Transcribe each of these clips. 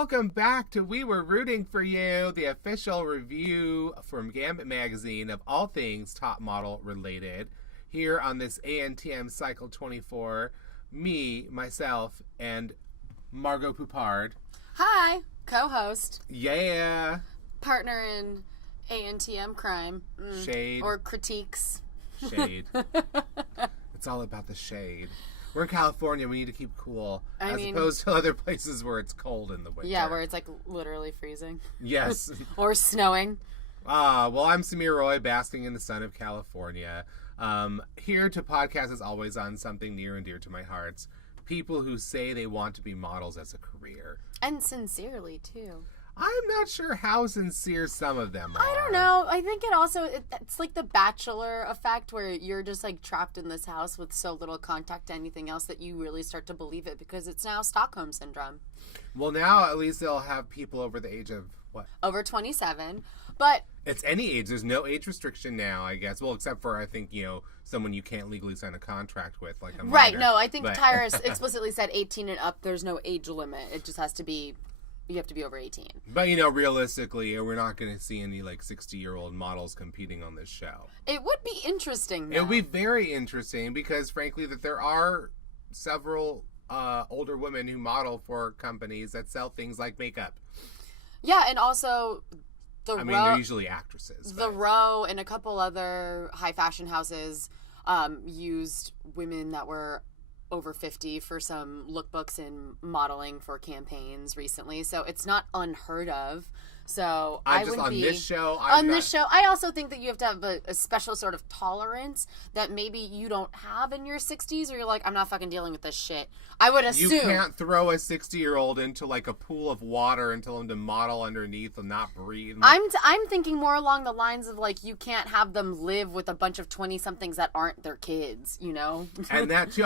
welcome back to We Were Rooting for You, the official review from Gambit Magazine of all things top model related. Here on this ANTM Cycle 24, me, myself, and Margot Poupard. Hi, co-host. Yeah. Partner in ANTM crime. Shade. Or critiques. Shade. It's all about the shade. We're in California. We need to keep cool. As opposed to other places where it's cold in the winter. Yeah, where it's like literally freezing. Yes. Or snowing. Well, I'm Samir Roy, basking in the sun of California. Here to podcast as always on something near and dear to my heart. People who say they want to be models as a career. And sincerely, too. I'm not sure how sincere some of them are. I don't know. I think it's like the Bachelor effect where you're just like trapped in this house with so little contact to anything else that you really start to believe it because it's now Stockholm Syndrome. Well, now at least they'll have people over the age of what? Over 27. But it's any age. There's no age restriction now, I guess. Well, except for, I think, someone you can't legally sign a contract with, like a minor. Right. No, I think Tyra explicitly said 18 and up. There's no age limit. It just has to be... You have to be over 18. But, realistically, we're not going to see any, 60-year-old models competing on this show. It would be interesting, though. It would be very interesting because, frankly, that there are several older women who model for companies that sell things like makeup. Yeah, and also... they're usually actresses. The Row and a couple other high fashion houses used women that were over 50 for some lookbooks and modeling for campaigns recently. So it's not unheard of. So this show, I also think that you have to have a special sort of tolerance that maybe you don't have in your 60s, or you're like, I'm not fucking dealing with this shit. I would assume you can't throw a 60-year-old into a pool of water and tell them to model underneath and not breathe. I'm thinking more along the lines of you can't have them live with a bunch of 20-somethings that aren't their kids, And that too.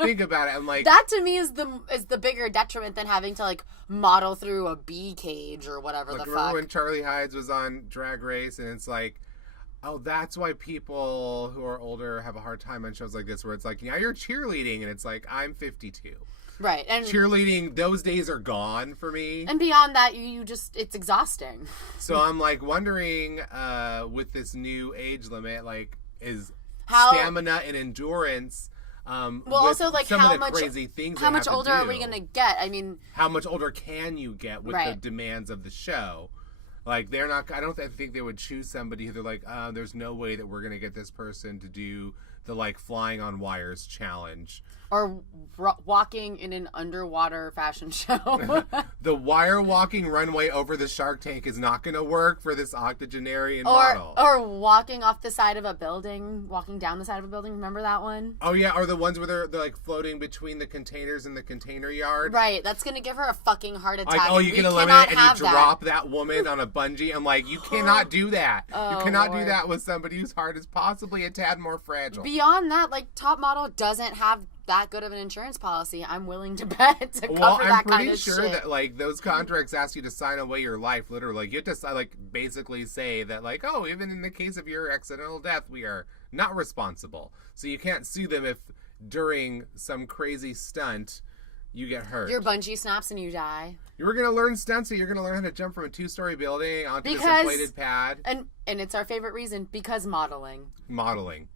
Think about it. I'm that to me is the bigger detriment than having to model through a bee cage or whatever the fuck. Remember when Charlie Hides was on Drag Race and it's that's why people who are older have a hard time on shows like this where it's now you're cheerleading and it's I'm 52. Right. And cheerleading, those days are gone for me. And beyond that, it's exhausting. So I'm wondering with this new age limit, is stamina and endurance also how much crazy things how much older are we gonna get? How much older can you get with the demands of the show? They're not. I don't think they would choose somebody who they're there's no way that we're gonna get this person to do the flying on wires challenge or walking in an underwater fashion show. The wire walking runway over the Shark Tank is not going to work for this octogenarian model. Or walking off the side of a building, walking down the side of a building. Remember that one? Oh yeah, or the ones where they're floating between the containers in the container yard. Right, that's going to give her a fucking heart attack. You can eliminate and you drop that woman on a bungee. I'm you cannot do that. You cannot do that with somebody whose heart is possibly a tad more fragile. Beyond that, Top Model doesn't have that good of an insurance policy. I'm willing to bet to cover that kind of shit. I'm pretty sure that those contracts ask you to sign away your life, literally. You have to basically say that even in the case of your accidental death, we are not responsible. So you can't sue them if during some crazy stunt you get hurt. Your bungee snaps and you die. You were going to learn stunts, so you're going to learn how to jump from a 2-story building onto this inflated pad. And it's our favorite reason, because modeling. Modeling.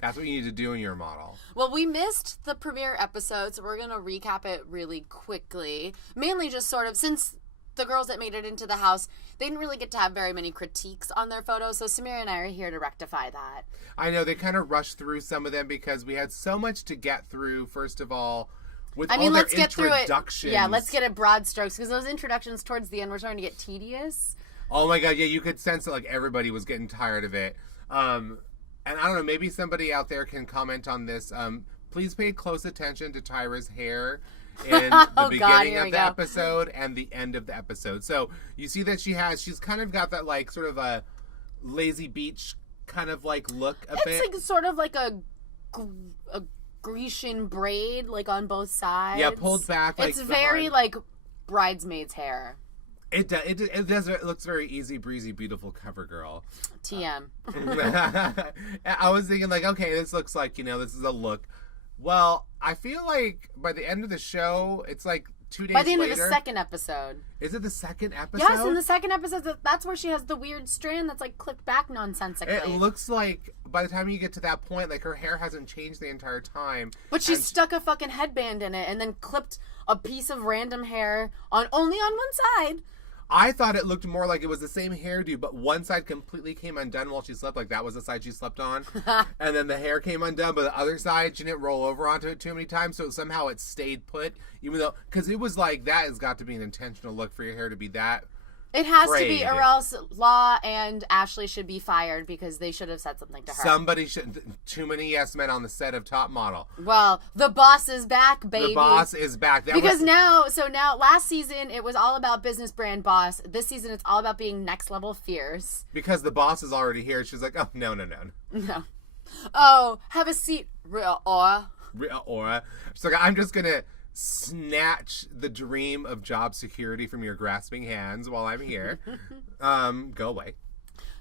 That's what you need to do in your model. Well, we missed the premiere episode, so we're going to recap it really quickly. Mainly just sort of, since the girls that made it into the house, they didn't really get to have very many critiques on their photos, so Samira and I are here to rectify that. I know, they kind of rushed through some of them because we had so much to get through, first of all, with all their let's get introductions. Through it. Yeah, let's get it broad strokes, because those introductions towards the end were starting to get tedious. Oh my god, yeah, you could sense that everybody was getting tired of it. And I don't know, maybe somebody out there can comment on this. Please pay close attention to Tyra's hair in the beginning of the episode and the end of the episode. So you see that she's kind of got that sort of a lazy beach kind of look a bit. It's sort of a Grecian braid on both sides. Yeah, pulled back. It's very bridesmaid's hair. It does. It looks very easy breezy, beautiful cover girl. TM. I was thinking okay, this looks this is a look. Well, I feel by the end of the show, it's 2 days By the end later, of the second episode. Is it the second episode? Yes, in the second episode, that's where she has the weird strand that's like clipped back nonsensically. It looks like by the time you get to that point, like her hair hasn't changed the entire time. But she stuck a fucking headband in it and then clipped a piece of random hair only on one side. I thought it looked more like it was the same hairdo, but one side completely came undone while she slept. Like that was the side she slept on. And then the hair came undone, but the other side, she didn't roll over onto it too many times. So somehow it stayed put, even though, because it was like, that has got to be an intentional look for your hair to be that. It has frayed. to be, or else Law and Ashley should be fired because they should have said something to her. Somebody should. Too many yes men on the set of Top Model. Well, the boss is back, baby. The boss is back. Now last season it was all about business brand boss. This season it's all about being next level fierce. Because the boss is already here. She's like, oh, no. No. Oh, have a seat, real aura. She's like, I'm just going to snatch the dream of job security from your grasping hands while I'm here. Go away.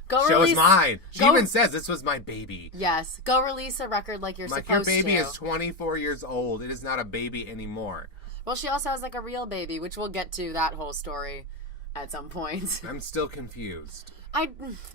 Show is mine. She even says this was my baby. Yes. Go release a record like you're supposed to. Your baby is 24 years old. It is not a baby anymore. Well, she also has like a real baby, which we'll get to that whole story at some point. I'm still confused.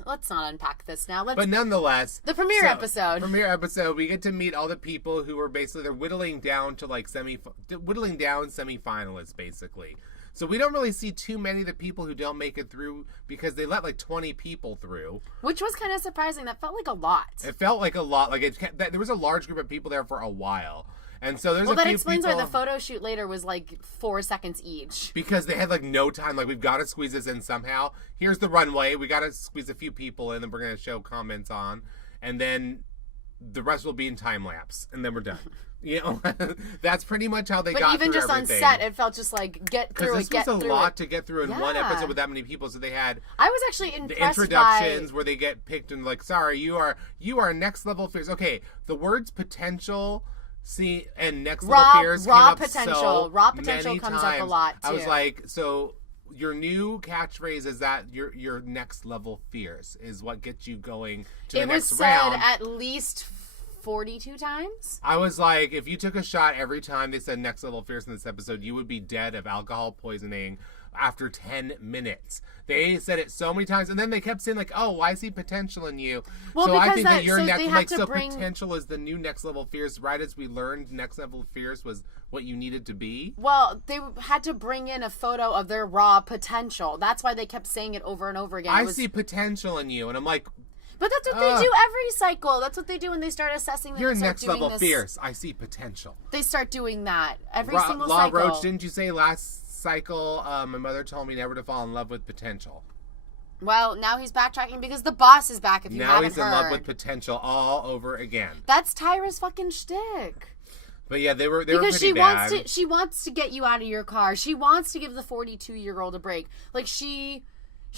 Let's not unpack this now. But nonetheless, the premiere episode, we get to meet all the people who were basically, they're whittling down semifinalists basically. So we don't really see too many of the people who don't make it through because they let like 20 people through, which was kind of surprising. That felt like a lot. It felt like a lot. Like there was a large group of people there for a while. And so there's that explains why the photo shoot later was like 4 seconds each. Because they had like no time. Like, we've got to squeeze this in somehow. Here's the runway. We got to squeeze a few people in, and we're going to show comments on. And then the rest will be in time lapse. And then we're done. You know, that's pretty much how they got through everything. But even just on set, it felt just like get through it, Because this was a lot to get through in one episode with that many people. So they had... I was actually impressed the introductions where they get picked and like, sorry, you are next level fierce. Okay, the words potential... See, and next level fears raw came potential. up so raw potential many comes times. up a lot too. I was like, so your new catchphrase is that your next level fierce is what gets you going to the next round. It was said at least 42 times. I was like, if you took a shot every time they said next level fierce in this episode, you would be dead of alcohol poisoning after 10 minutes. They said it so many times, and then they kept saying like, "Oh, I see potential in you." Well, so I think that your bring... potential is the new next level fierce. Right as we learned, next level fierce was what you needed to be. Well, they had to bring in a photo of their raw potential. That's why they kept saying it over and over again. I see potential in you, and I'm like. But that's what they do every cycle. That's what they do when they start assessing them. You're next level fierce. I see potential. They start doing that every single Law cycle. Roach, didn't you say last cycle, my mother told me never to fall in love with potential? Well, now he's backtracking because the boss is back, if you haven't heard. Now he's in love with potential all over again. That's Tyra's fucking shtick. But yeah, they were pretty bad. She wants to get you out of your car. She wants to give the 42-year-old a break. Like, she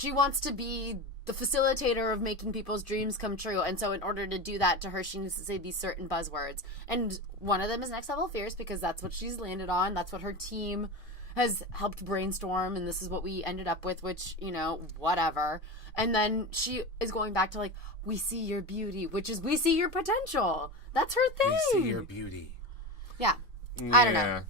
wants to be the facilitator of making people's dreams come true. And so in order to do that to her, she needs to say these certain buzzwords. And one of them is next level fierce because that's what she's landed on. That's what her team has helped brainstorm, and this is what we ended up with, which, you know, whatever. And then she is going back to, like, we see your beauty, which is we see your potential. That's her thing. We see your beauty. Yeah. I don't know.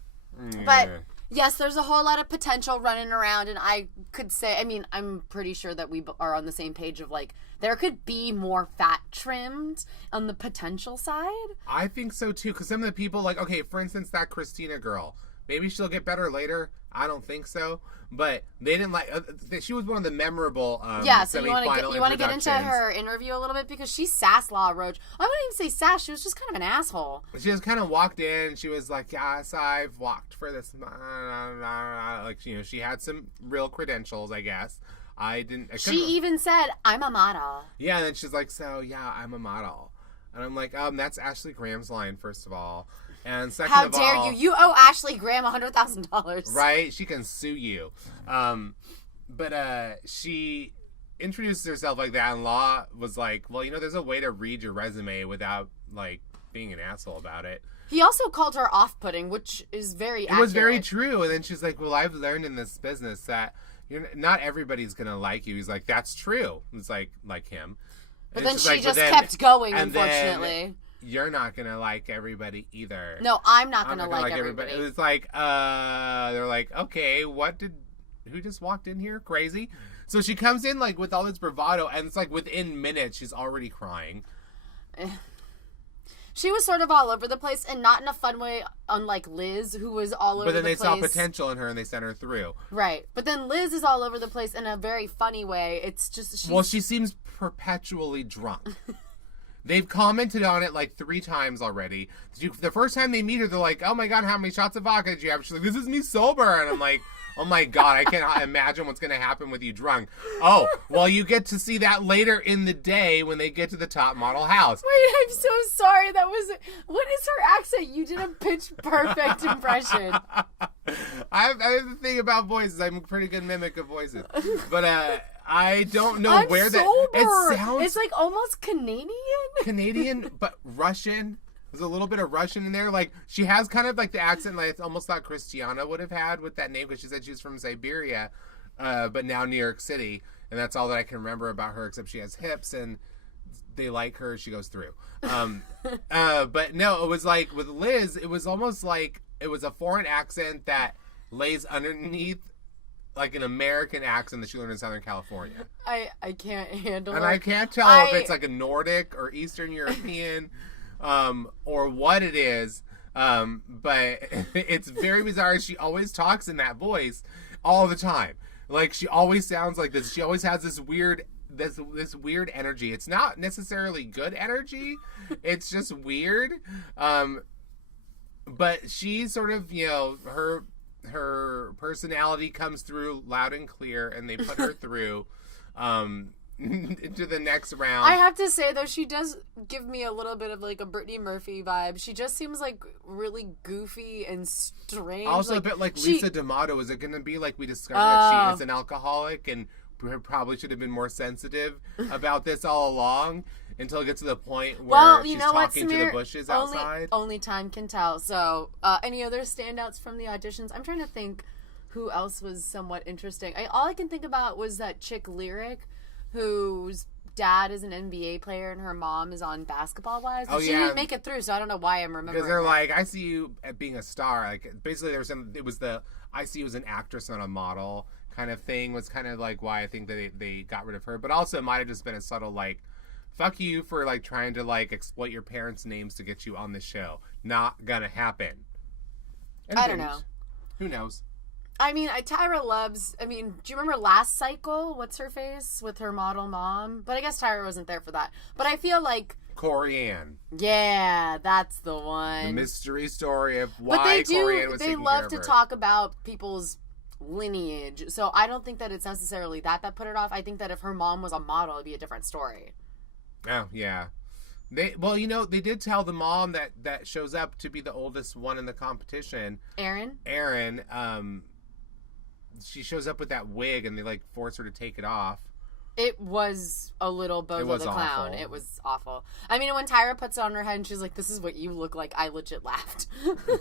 But, yes, there's a whole lot of potential running around, and I could say, I mean, I'm pretty sure that we are on the same page of, like, there could be more fat trimmed on the potential side. I think so, too, because some of the people, like, okay, for instance, that Crystianna girl, maybe she'll get better later. I don't think so. But they didn't like... she was one of the memorable so you want to get into her interview a little bit? Because she sassed Law Roach. I wouldn't even say sass. She was just kind of an asshole. She just kind of walked in. She was like, yes, I've walked for this... Like, you know, she had some real credentials, I guess. She even said, I'm a model. Yeah, and then she's like, so, yeah, I'm a model. And I'm like, that's Ashley Graham's line, first of all. And second How of dare all, you? You owe Ashley Graham $100,000. Right? She can sue you. But she introduced herself like that, and Law was like, well, you know, there's a way to read your resume without, like, being an asshole about it. He also called her off-putting, which is very accurate. It was very true. And then she's like, well, I've learned in this business that not everybody's going to like you. He's like, that's true. It's like him. But then she just kept going, and unfortunately. you're not going to like everybody either. No, I'm not going to like everybody. It was like, they're like, okay, who just walked in here? Crazy. So she comes in like with all this bravado, and it's like within minutes she's already crying. She was sort of all over the place, and not in a fun way, unlike Liz, who was all over the place. But then they saw potential in her, and they sent her through. Right. But then Liz is all over the place in a very funny way. It's just... Well, she seems perpetually drunk. They've commented on it like 3 times already. The first time they meet her, they're like, oh my God, how many shots of vodka did you have? She's like, this is me sober. And I'm like... Oh my God, I can't imagine what's going to happen with you drunk. Oh, well, you get to see that later in the day when they get to the top model house. Wait, I'm so sorry. What is her accent? You did a pitch perfect impression. I have the thing about voices. I'm a pretty good mimic of voices. But I don't know where sober. It sounds... It's like almost Canadian. Canadian, but Russian. There's a little bit of Russian in there. Like, she has kind of like the accent like I almost thought Crystianna would have had with that name, because she said she was from Siberia, but now New York City. And that's all that I can remember about her, except she has hips and they like her. She goes through. But no, it was like with Liz, it was almost like it was a foreign accent that lays underneath like an American accent that she learned in Southern California. I can't handle it. And I can't tell if it's like a Nordic or Eastern European. Or what it is, but it's very bizarre. She always talks in that voice all the time. Like, she always sounds like this. She always has this weird energy. It's not necessarily good energy. It's just weird. But she sort of, her personality comes through loud and clear, and they put her through, into the next round. I have to say, though, she does give me a little bit of like a Brittany Murphy vibe. She just seems like really goofy and strange. Also like, a bit like Lisa D'Amato. Is it going to be like we discovered that she is an alcoholic and probably should have been more sensitive about this all along until it gets to the point where she's talking to the bushes outside? Only time can tell. So, any other standouts from the auditions? I'm trying to think who else was somewhat interesting. All I can think about was that chick Lyric, whose dad is an NBA player and her mom is on Basketball Wives. She didn't make it through, so I don't know why I'm remembering. Because they're like, I see you at being a star. Like, basically, it was I see you as an actress, not a model kind of thing. Was kind of like why I think that they got rid of her. But also, it might have just been a subtle like, fuck you for like trying to like exploit your parents' names to get you on the show. Not gonna happen. And I don't know. Who knows? I mean, Tyra loves... I mean, do you remember last cycle? What's her face? With her model mom? But I guess Tyra wasn't there for that. But I feel like... Corianne. Yeah, that's the one. The mystery story of why Corianne was taking care of her. They love to talk about people's lineage. So I don't think that it's necessarily that put it off. I think that if her mom was a model, it'd be a different story. Oh, yeah. They did tell the mom that shows up to be the oldest one in the competition. Erin, she shows up with that wig, and they like force her to take it off. It was a little Bozo the Clown. Awful. It was awful. I mean, when Tyra puts it on her head and she's like, "This is what you look like," I legit laughed. Because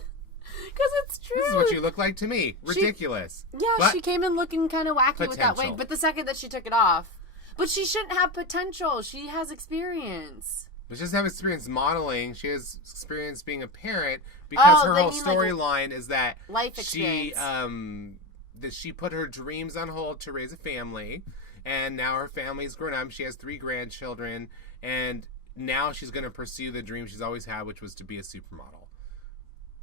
it's true. This is what you look like to me. Ridiculous. She came in looking kind of wacky with that wig, but the second that she took it off. But she shouldn't have potential. She has experience. But she doesn't have experience modeling. She has experience being a parent, because her whole storyline is that life experience. She put her dreams on hold to raise a family, and now her family's grown up. She has 3 grandchildren, and now she's going to pursue the dream she's always had, which was to be a supermodel.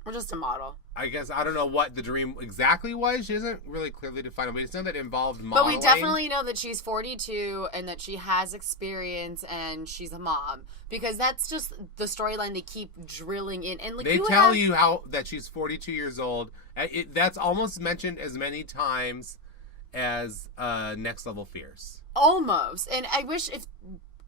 Or just a model. I guess, I don't know what the dream exactly was. She doesn't really clearly define it. We just know that it involved modeling. But we definitely know that she's 42 and that she has experience and she's a mom. Because that's just the storyline they keep drilling in. And like, they tell you that she's 42 years old. That's almost mentioned as many times as Next Level Fierce. Almost. And I wish if...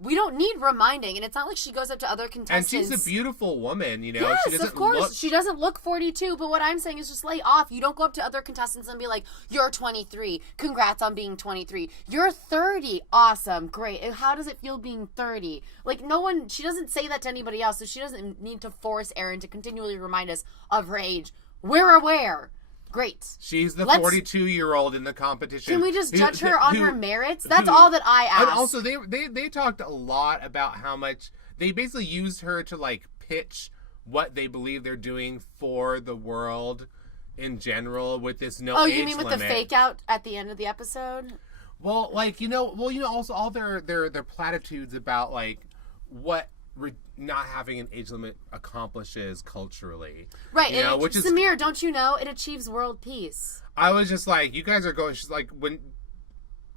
We don't need reminding, and it's not like she goes up to other contestants. And she's a beautiful woman, Yes, of course. She doesn't look 42, but what I'm saying is just lay off. You don't go up to other contestants and be like, "You're 23. Congrats on being 23. You're 30. Awesome. Great. And how does it feel being 30?" Like, she doesn't say that to anybody else, so she doesn't need to force Erin to continually remind us of her age. We're aware. Great. She's the 42-year-old in the competition. Can we just judge her on her merits? That's all that I ask. And also, they talked a lot about how much they basically used her to like pitch what they believe they're doing for the world in general with this age limit. Oh, you mean with the fake out at the end of the episode? Well, also all their platitudes about like what not having an age limit accomplishes culturally. Right. Which is Samir, don't you know it achieves world peace? I was just like, you guys are going. She's like,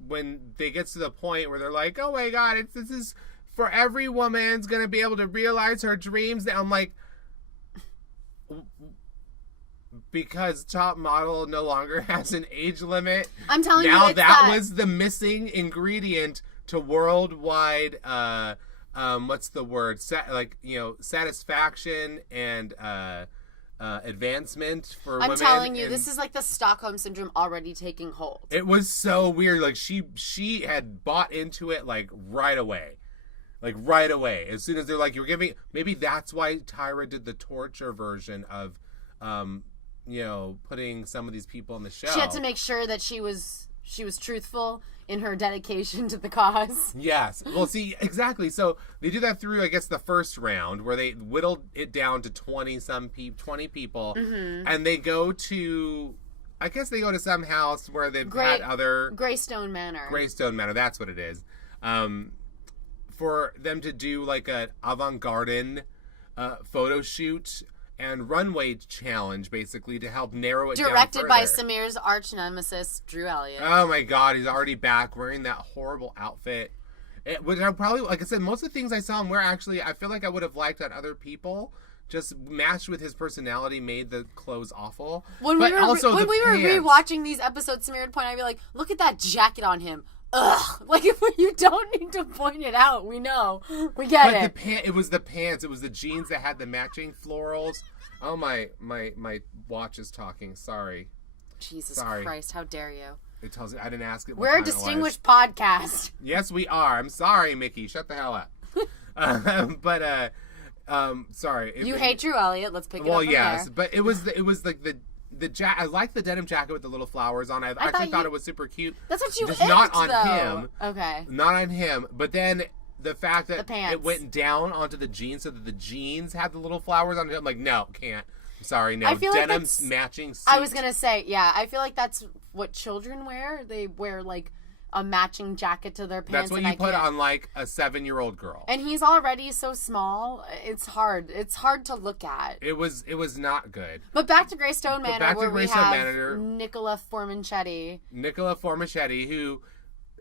when they get to the point where they're like, oh my God, this is for every woman's gonna be able to realize her dreams. I'm like, because top model no longer has an age limit. I'm telling you, now that was the missing ingredient to worldwide. What's the word? Satisfaction and advancement for women. I'm telling you, this is like the Stockholm Syndrome already taking hold. It was so weird. Like she had bought into it like right away. Like right away. As soon as they're like, you're giving, maybe that's why Tyra did the torture version of putting some of these people on the show. She had to make sure that she was truthful in her dedication to the cause. Yes. Well, see, exactly. So they do that through, I guess, the first round where they whittled it down to 20 people. Mm-hmm. And they go to some house where they've had other... Greystone Manor. Greystone Manor, that's what it is. For them to do like an avant-garde photo shoot and runway challenge, basically, to help narrow it down Directed by Samir's arch nemesis, Drew Elliott. Oh my God, he's already back wearing that horrible outfit. Which I probably, like I said, most of the things I saw him wear, actually, I feel like I would have liked on other people. Just matched with his personality, made the clothes awful. When we were rewatching these episodes, Samir would point out, I'd be like, look at that jacket on him. Ugh. Like, if you don't need to point it out, we know. We get it. It was the pants. It was the jeans that had the matching florals. Oh, my watch is talking. Sorry. Jesus Christ, how dare you. It tells me I didn't ask it. We're a distinguished podcast. Yes, we are. I'm sorry, Mickey. Shut the hell up. Sorry. You hate Drew Elliott. Let's pick it up from there. But it was like the I like the denim jacket with the little flowers on it. I actually thought it was super cute. That's what you just not on him. Okay. Not on him. But then the fact that the it went down onto the jeans so that the jeans had the little flowers on it, I'm like, no, can't. I'm sorry, no. Denim's matching suit. I was gonna say, yeah. I feel like that's what children wear. They wear like a matching jacket to their pants. That's what you put on like a 7-year-old girl. And he's already so small. It's hard. It's hard to look at. It was not good. But back to Greystone Manor, where we have Nicola Formichetti, who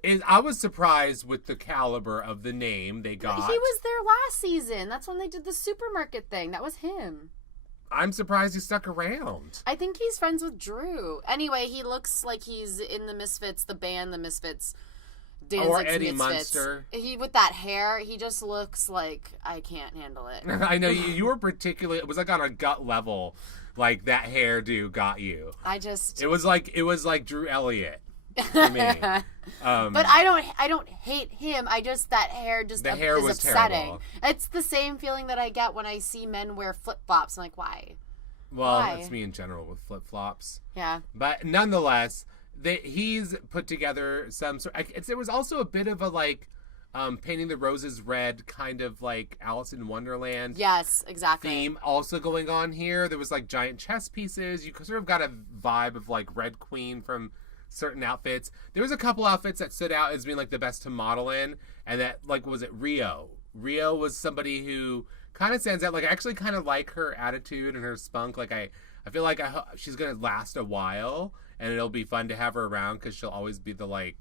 is, I was surprised with the caliber of the name they got. He was there last season. That's when they did the supermarket thing. That was him. I'm surprised he stuck around. I think he's friends with Drew. Anyway, he looks like he's in the Misfits, the band The Misfits. Or Eddie Munster. He with that hair, he just looks like I can't handle it. I know you were particularly. It was like on a gut level, like that hairdo got you. It was like Drew Elliott. For me. But I don't hate him. I just that hair is upsetting. Terrible. It's the same feeling that I get when I see men wear flip flops. I'm like, why? Well, that's me in general with flip flops. Yeah. But nonetheless, he's put together some sort. There was also a bit of a like painting the roses red, kind of like Alice in Wonderland. Yes, exactly. Theme also going on here. There was like giant chess pieces. You sort of got a vibe of like Red Queen from certain outfits. There was a couple outfits that stood out as being like the best to model in, and that like was it Rio was somebody who kind of stands out. Like I actually kind of like her attitude and her spunk. Like I feel like she's gonna last a while, and it'll be fun to have her around because she'll always be the like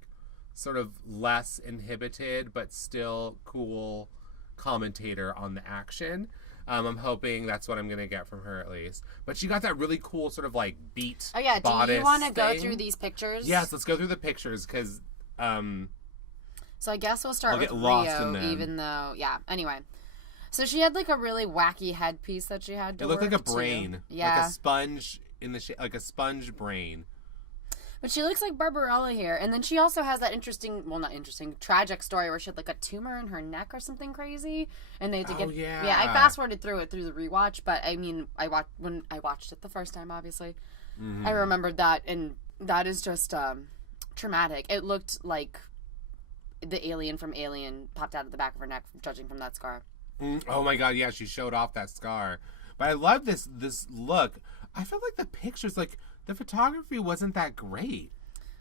sort of less inhibited but still cool commentator on the action. I'm hoping that's what I'm going to get from her at least. But she got that really cool sort of like beat Oh yeah, do you want to go through these pictures? Yes, let's go through the pictures because... So I guess we'll start with Rio, even though... Yeah, anyway. So she had like a really wacky headpiece that she had to It looked like a too. brain. Yeah. Like a sponge in the like a sponge brain. But she looks like Barbarella here. And then she also has that tragic story where she had like a tumor in her neck or something crazy. And they had to get... Yeah, I fast-forwarded through it through the rewatch. But I mean, when I watched it the first time, obviously. Mm-hmm. I remembered that. And that is just traumatic. It looked like the alien from Alien popped out of the back of her neck, judging from that scar. Oh my god, yeah, she showed off that scar. But I love this look. I felt like the pictures, like the photography wasn't that great.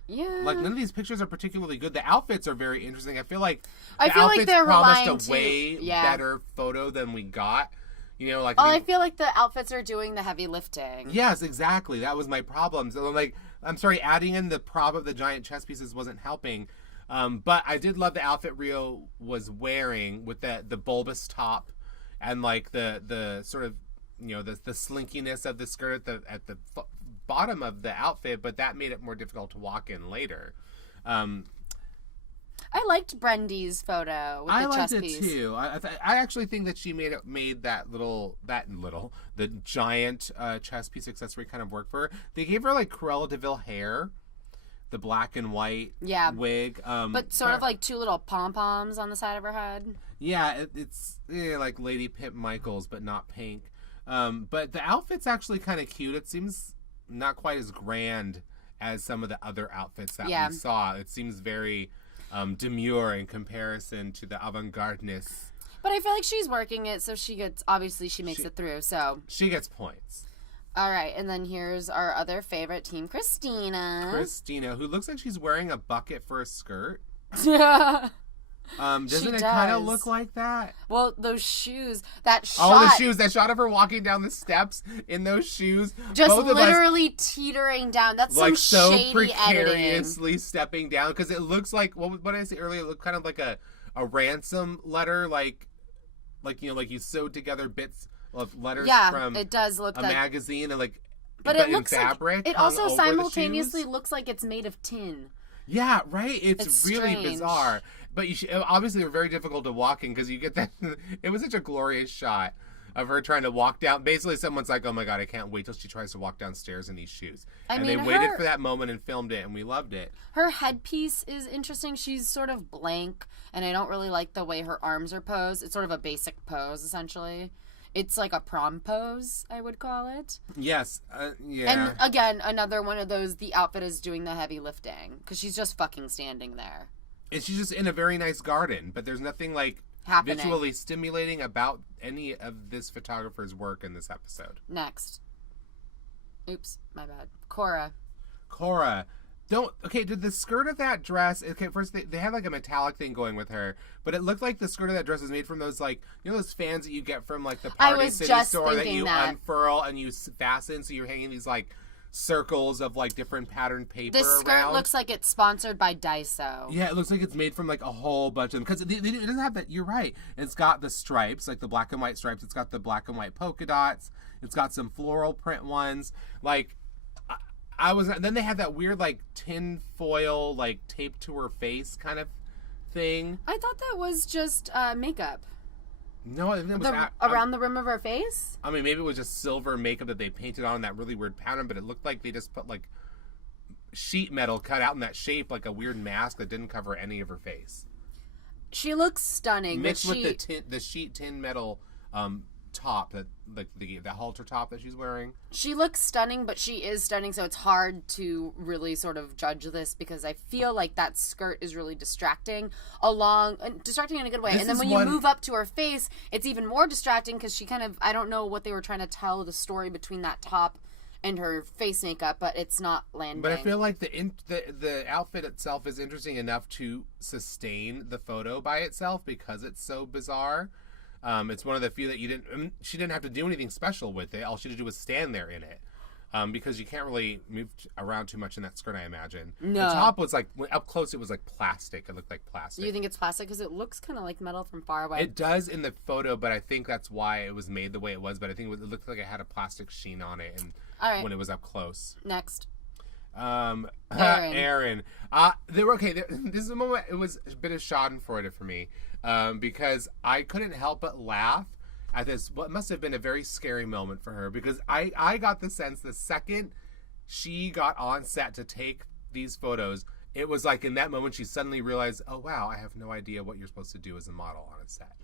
Yeah. Like none of these pictures are particularly good. The outfits are very interesting. I feel like they're promised a way better photo than we got. You know, like I feel like the outfits are doing the heavy lifting. Yes, exactly. That was my problem. So I'm sorry, adding in the prop of the giant chess pieces wasn't helping. But I did love the outfit Rio was wearing with the bulbous top and like the sort of, you know, the slinkiness of the skirt at the bottom of the outfit, but that made it more difficult to walk in later. I liked Brendy's photo with the chess piece. I liked it too. I actually think that she made the giant chess piece accessory kind of work for her. They gave her like Cruella de Vil hair, the black and white wig, but sort of like two little pom poms on the side of her head. Yeah, it's like Lady Pip Michaels, but not pink. But the outfit's actually kind of cute. It seems not quite as grand as some of the other outfits that we saw. It seems very demure in comparison to the avant-gardeness. But I feel like she's working it, so she makes it through. So she gets points. All right, and then here's our other favorite team, Crystianna, who looks like she's wearing a bucket for a skirt. Yeah. Doesn't it kind of look like that? Well, those shoes, that shot. Oh, the shoes. That shot of her walking down the steps in those shoes. Just literally teetering down. That's like some shady precariously editing. Stepping down. Because it looks like, what did I say earlier? It looked kind of like a ransom letter. Like, you know, like you sewed together bits of letters from it does look a magazine. And like, but it looks in fabric. Like, it also simultaneously looks like it's made of tin. Yeah, right? It's really strange. Bizarre. But obviously they're very difficult to walk in because you get that. It was such a glorious shot of her trying to walk down. Basically, someone's like, oh my God, I can't wait till she tries to walk downstairs in these shoes. They waited for that moment and filmed it, and we loved it. Her headpiece is interesting. She's sort of blank, and I don't really like the way her arms are posed. It's sort of a basic pose, essentially. It's like a prom pose, I would call it. Yes, yeah. And again, another one of those, the outfit is doing the heavy lifting, because she's just fucking standing there. And she's just in a very nice garden, but there's nothing like visually stimulating about any of this photographer's work in this episode. Next. Oops, my bad. Cora. Did the skirt of that dress, first they had like a metallic thing going with her, but it looked like the skirt of that dress was made from those, like, you know, those fans that you get from like the Party City store that you unfurl and you fasten, so you're hanging these like circles of like different patterned paper. This skirt looks like it's sponsored by Daiso. Yeah, it looks like it's made from like a whole bunch of them, because it doesn't have that. You're right. It's got the stripes, like the black and white stripes. It's got the black and white polka dots. It's got some floral print ones. Like, then they had that weird like tin foil like taped to her face kind of thing. I thought that was just makeup. No, it was around the rim of her face. I mean, maybe it was just silver makeup that they painted on that really weird pattern, but it looked like they just put like sheet metal cut out in that shape, like a weird mask that didn't cover any of her face. She looks stunning. Mixed with the sheet tin metal top, that like the halter top that she's wearing. She looks stunning, but she is stunning, so it's hard to really sort of judge this, because I feel like that skirt is really distracting in a good way. And then when you move up to her face, it's even more distracting, because she kind of, I don't know what they were trying to tell the story between that top and her face makeup, but it's not landing. But I feel like the outfit itself is interesting enough to sustain the photo by itself, because it's so bizarre. It's one of the few that she didn't have to do anything special with it. All she had to do was stand there in it. Because you can't really move around too much in that skirt, I imagine. No. The top was like, up close, it was like plastic. It looked like plastic. You think it's plastic? Because it looks kind of like metal from far away. It does in the photo, but I think that's why it was made the way it was. But I think it looked like it had a plastic sheen on it when it was up close. Next. Aaron. This is a moment, it was a bit of schadenfreude for me. Because I couldn't help but laugh at this, what must have been a very scary moment for her, because I got the sense the second she got on set to take these photos, it was like in that moment she suddenly realized, oh wow, I have no idea what you're supposed to do as a model on a set.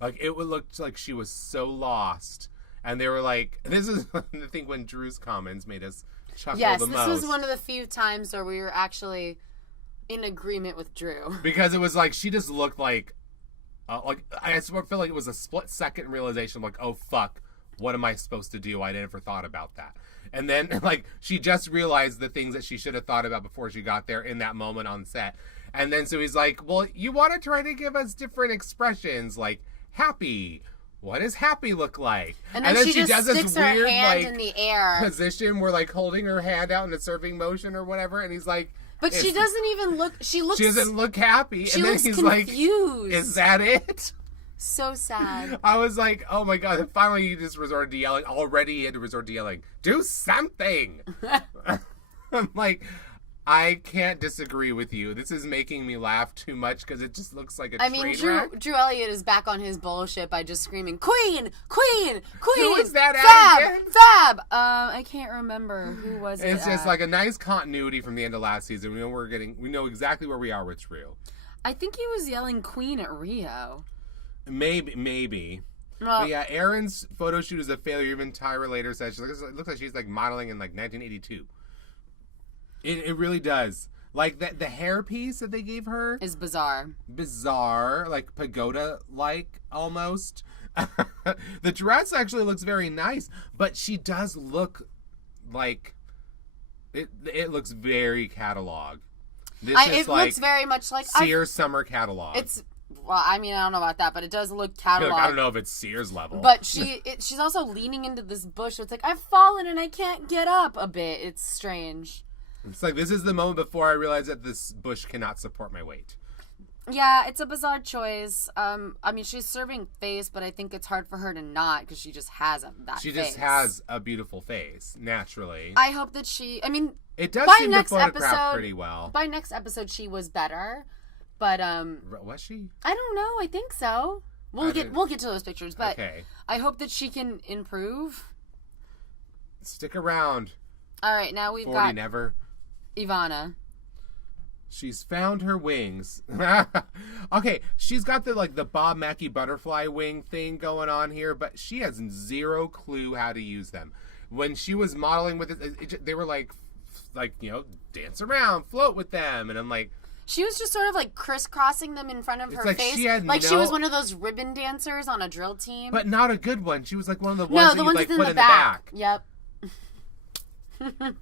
Like, it looked like she was so lost, and they were like, this is I think when Drew's comments made us chuckle the most. Yes, this was one of the few times where we were actually in agreement with Drew. Because it was like, she just looked like I feel like it was a split-second realization, like, oh, fuck, what am I supposed to do? I never thought about that. And then, like, she just realized the things that she should have thought about before she got there in that moment on set. And then so he's like, well, you want to try to give us different expressions, like happy. What does happy look like? And then she just does sticks this her weird, hand like, in the air. position where, like, holding her hand out in a surfing motion or whatever. And he's like... But she doesn't even look... She doesn't look happy. She and then looks he's confused. like, is that it? So sad. I was like, oh my God. And finally he just resorted to yelling. Already he had to resort to yelling, do something. I'm like... I can't disagree with you. This is making me laugh too much because it just looks like a train wreck. Drew Elliott is back on his bullshit by just screaming, Queen! Queen! Queen! Who was that Fab! again? Fab! I can't remember. Who was it? It's just like a nice continuity from the end of last season. We know exactly where we are with Drew. I think he was yelling Queen at Rio. Maybe. But yeah, Erin's photo shoot is a failure. Even Tyra later said it looks like she's like modeling in like 1982. It really does. Like the hair piece that they gave her is bizarre. Like pagoda-like almost. The dress actually looks very nice, but she does look like it looks very catalog. It looks very much like Sears summer catalog. Well, I mean, I don't know about that, but it does look catalog. I don't know if it's Sears level. But she's also leaning into this bush. So it's like, I've fallen and I can't get up a bit. It's strange. It's like, this is the moment before I realize that this bush cannot support my weight. Yeah, it's a bizarre choice. I mean, she's serving face, but I think it's hard for her to not because she just has She just has a beautiful face, naturally. I hope that it does seem to photograph pretty well. By next episode, she was better, but was she? I don't know. I think so. We'll get to those pictures, but okay. I hope that she can improve. Stick around. All right, now we've 40 got never. Ivana. She's found her wings. Okay, she's got the Bob Mackie butterfly wing thing going on here, but she has zero clue how to use them. When she was modeling with it, they were like dance around, float with them, and I'm like. She was just sort of like crisscrossing them in front of her face. She was one of those ribbon dancers on a drill team. But not a good one. She was like one of the ones that you put in the back. Yep.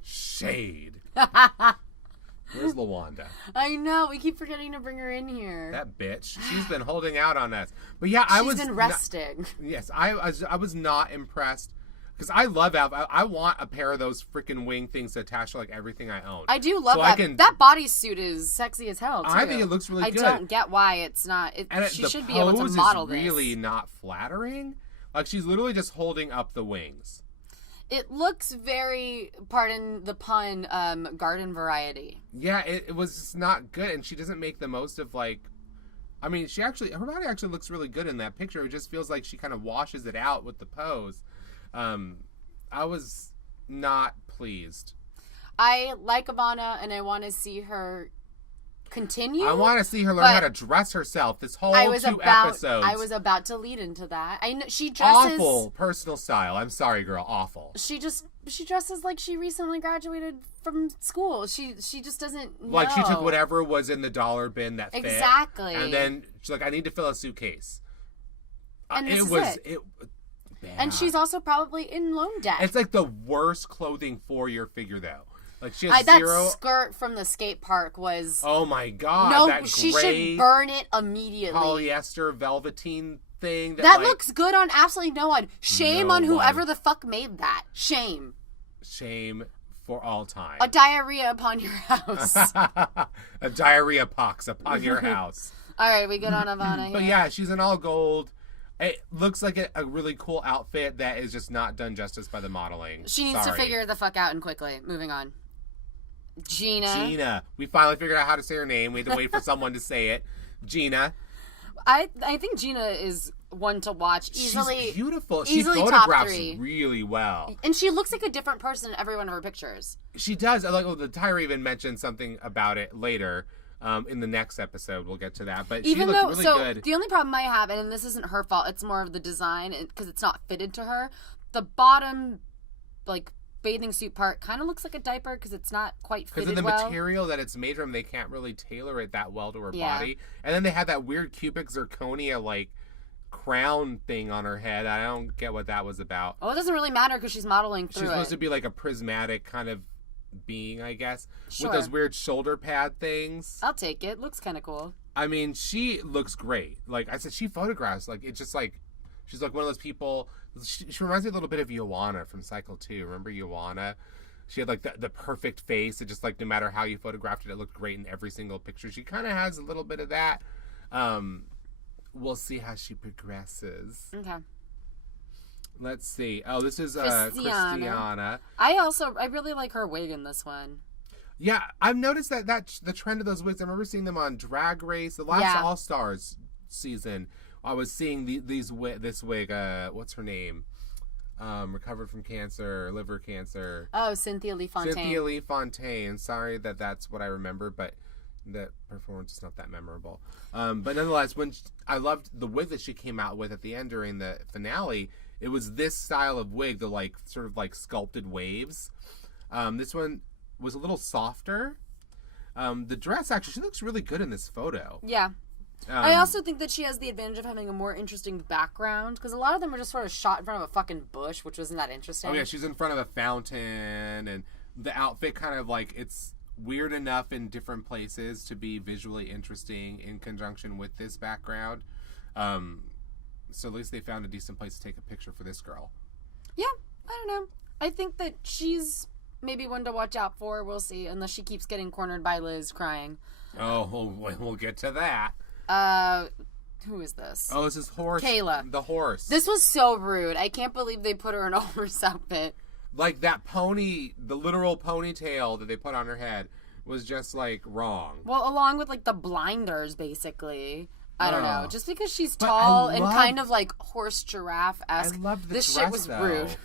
Shade. Where's LaWanda? I know. We keep forgetting to bring her in here. That bitch. She's been holding out on us. But yeah, she's been resting. Yes, I was not impressed. Because I love Alf. I want a pair of those freaking wing things to attach to everything I own. I do love that. That bodysuit is sexy as hell, too. I think it looks really good. I don't get why it's not. She should be able to model this. The pose is really not flattering. Like, she's literally just holding up the wings. It looks very, pardon the pun, garden variety. Yeah, it was just not good. And she doesn't make the most of, her body actually looks really good in that picture. It just feels like she kind of washes it out with the pose. I was not pleased. I like Ivana, and I want to see her continue. I want to see her learn how to dress herself. This whole 2 episodes. I was about to lead into that. I know she dresses awful personal style. I'm sorry, girl. Awful. She dresses like she recently graduated from school. She just doesn't know. Like she took whatever was in the dollar bin that fit. Exactly. And then she's like, I need to fill a suitcase. And this is it. And she's also probably in loan debt. It's like the worst clothing for your figure, though. Like she has that zero. skirt from the skate park was. Oh my God! No, that she gray should burn it immediately. Polyester velveteen thing. That looks good on absolutely no one. Shame on whoever the fuck made that. Shame. Shame for all time. A diarrhea upon your house. A diarrhea pox upon your house. All right, we get on Ivana here. But yeah, she's in all gold. It looks like a really cool outfit that is just not done justice by the modeling. She needs to figure the fuck out and quickly. Moving on. Gina. We finally figured out how to say her name. We had to wait for someone to say it. Gina. I think Gina is one to watch. Easily. She's beautiful. She photographs really well. And she looks like a different person in every one of her pictures. She does. The Tyra even mentioned something about it later. In the next episode, we'll get to that. But she looked really good. The only problem I have, and this isn't her fault, it's more of the design because it's not fitted to her. The bottom, bathing suit part kind of looks like a diaper because it's not quite fitted because of the well. material that it's made from, they can't really tailor it that well to her Yeah. body. And then they had that weird cubic zirconia like crown thing on her head. I don't get what that was about. Well, it doesn't really matter because she's modeling through She's supposed it. to be like a prismatic kind of being, I guess, Sure. with those weird shoulder pad things. I'll take it. Looks kind of cool. I mean, she looks great. Like I said, she photographs like it's just like she's like one of those people. She reminds me a little bit of Joanna from Cycle 2. Remember Joanna? She had like the perfect face. It just like no matter how you photographed it, it looked great in every single picture. She kind of has a little bit of that. We'll see how she progresses. Okay. Let's see. Oh, this is Crystianna. Crystianna. I really like her wig in this one. Yeah, I've noticed that the trend of those wigs. I remember seeing them on Drag Race, the last All Stars season. I was seeing this wig. What's her name? Recovered from cancer, liver cancer. Oh, Cynthia Lee Fontaine. Cynthia Lee Fontaine. Sorry that's what I remember, but the performance is not that memorable. But nonetheless, I loved the wig that she came out with at the end during the finale. It was this style of wig, the like sort of like sculpted waves. This one was a little softer. The dress, actually, she looks really good in this photo. Yeah. I also think that she has the advantage of having a more interesting background, because a lot of them are just sort of shot in front of a fucking bush, which wasn't that interesting. Oh yeah, she's in front of a fountain, and the outfit kind of like, it's weird enough in different places to be visually interesting in conjunction with this background. So at least they found a decent place to take a picture for this girl. Yeah, I don't know. I think that she's maybe one to watch out for. We'll see, unless she keeps getting cornered by Liz crying. Oh, we'll get to that. Who is this? Oh, this is Horse. Kayla. The horse. This was so rude. I can't believe they put her in a horse outfit. Like that pony, the literal ponytail that they put on her head was just like wrong. Well, along with like the blinders, basically. I don't know. Just because she's But tall I and love- kind of like horse giraffe-esque. I loved the this dress, shit was though. rude.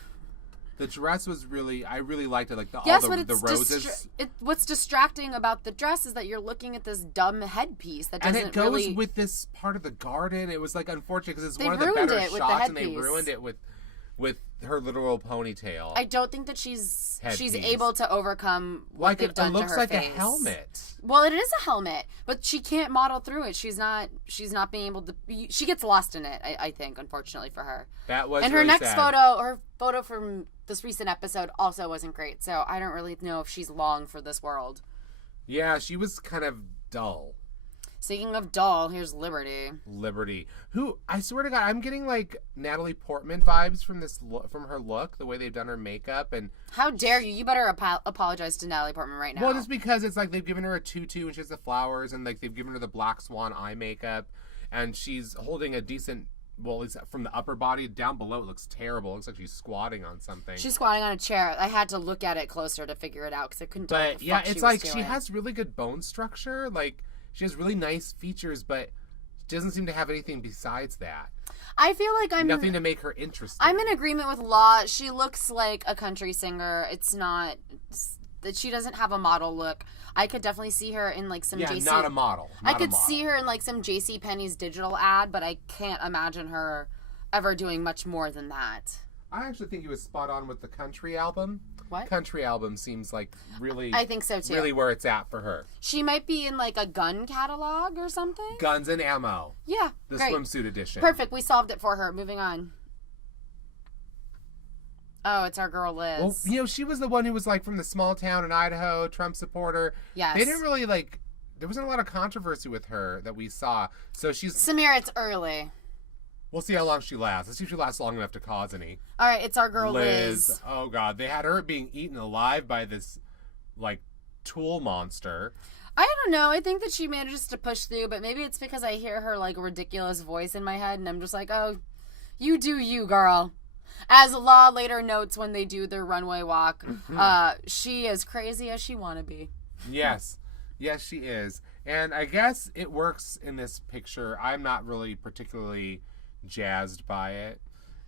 The dress was really, I really liked it. Like Yes, all but the it's roses. what's distracting about the dress is that you're looking at this dumb headpiece that And doesn't it goes really. with this part of the garden. It was like unfortunate because it's They one of the ruined better it with the shots, and they headpiece. ruined it with her literal ponytail. I don't think that she's Headpiece. able to overcome what like they've it done looks to her like face. a helmet. Well, it is a helmet, but she can't model through it. She's not being able to. She gets lost in it. I think, unfortunately for her. That was And her really next sad. her photo from this recent episode also wasn't great. So I don't really know if she's long for this world. Yeah, she was kind of dull. Speaking of dull, here's Liberty. Who, I swear to God, I'm getting like Natalie Portman vibes from from her look, the way they've done her makeup, and How dare you? You better apologize to Natalie Portman right now. well, just because it's like they've given her a tutu and she has the flowers, and like they've given her the black swan eye makeup, and she's holding a decent. Well, at least from the upper body down below, it looks terrible. It looks like she's squatting on something. She's squatting on a chair. I had to look at it closer to figure it out because I couldn't tell what But the yeah, fuck it's she like was she doing. has really good bone structure. Like she has really nice features, but she doesn't seem to have anything besides that. I feel like Nothing to make her interesting. I'm in agreement with Law. She looks like a country singer. It's not that she doesn't have a model look. I could definitely see her in like some JC. Not a model. I could see her in like some J.C. Penney's digital ad, but I can't imagine her ever doing much more than that. I actually think he was spot on with the country album. What? Country album seems like really. I think so too. Really where it's at for her. She might be in like a gun catalog or something. Guns and Ammo. Yeah, The great. swimsuit edition. Perfect. We solved it for her. Moving on. Oh, it's our girl Liz. Well, you know, she was the one who was like from the small town in Idaho, Trump supporter. Yes. They didn't really like. There wasn't a lot of controversy with her that we saw. So she's. Samir, it's early. We'll see how long she lasts. Let's see if she lasts long enough to cause any. All right, it's our girl Liz. Oh God, they had her being eaten alive by this, like, tool monster. I don't know. I think that she manages to push through, but maybe it's because I hear her like ridiculous voice in my head, and I'm just like, oh, you do you, girl. As Law later notes when they do their runway walk, she is crazy as she wanna be. Yes, yes, she is, and I guess it works in this picture. I'm not really particularly jazzed by it.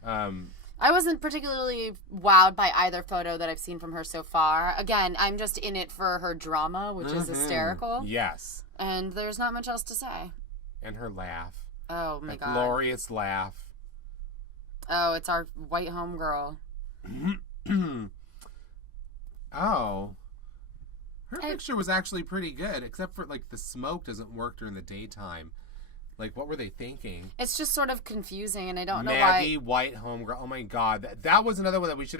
I wasn't particularly wowed by either photo that I've seen from her so far. Again, I'm just in it for her drama, which is hysterical. Yes. And there's not much else to say. And her laugh. Oh my God. Glorious laugh. Oh, it's our white homegirl. Oh. Her picture was actually pretty good, except for, like, the smoke doesn't work during the daytime. Like, what were they thinking? It's just sort of confusing, and I don't know why. Maggie White homegirl. Oh my God, that was another one that we should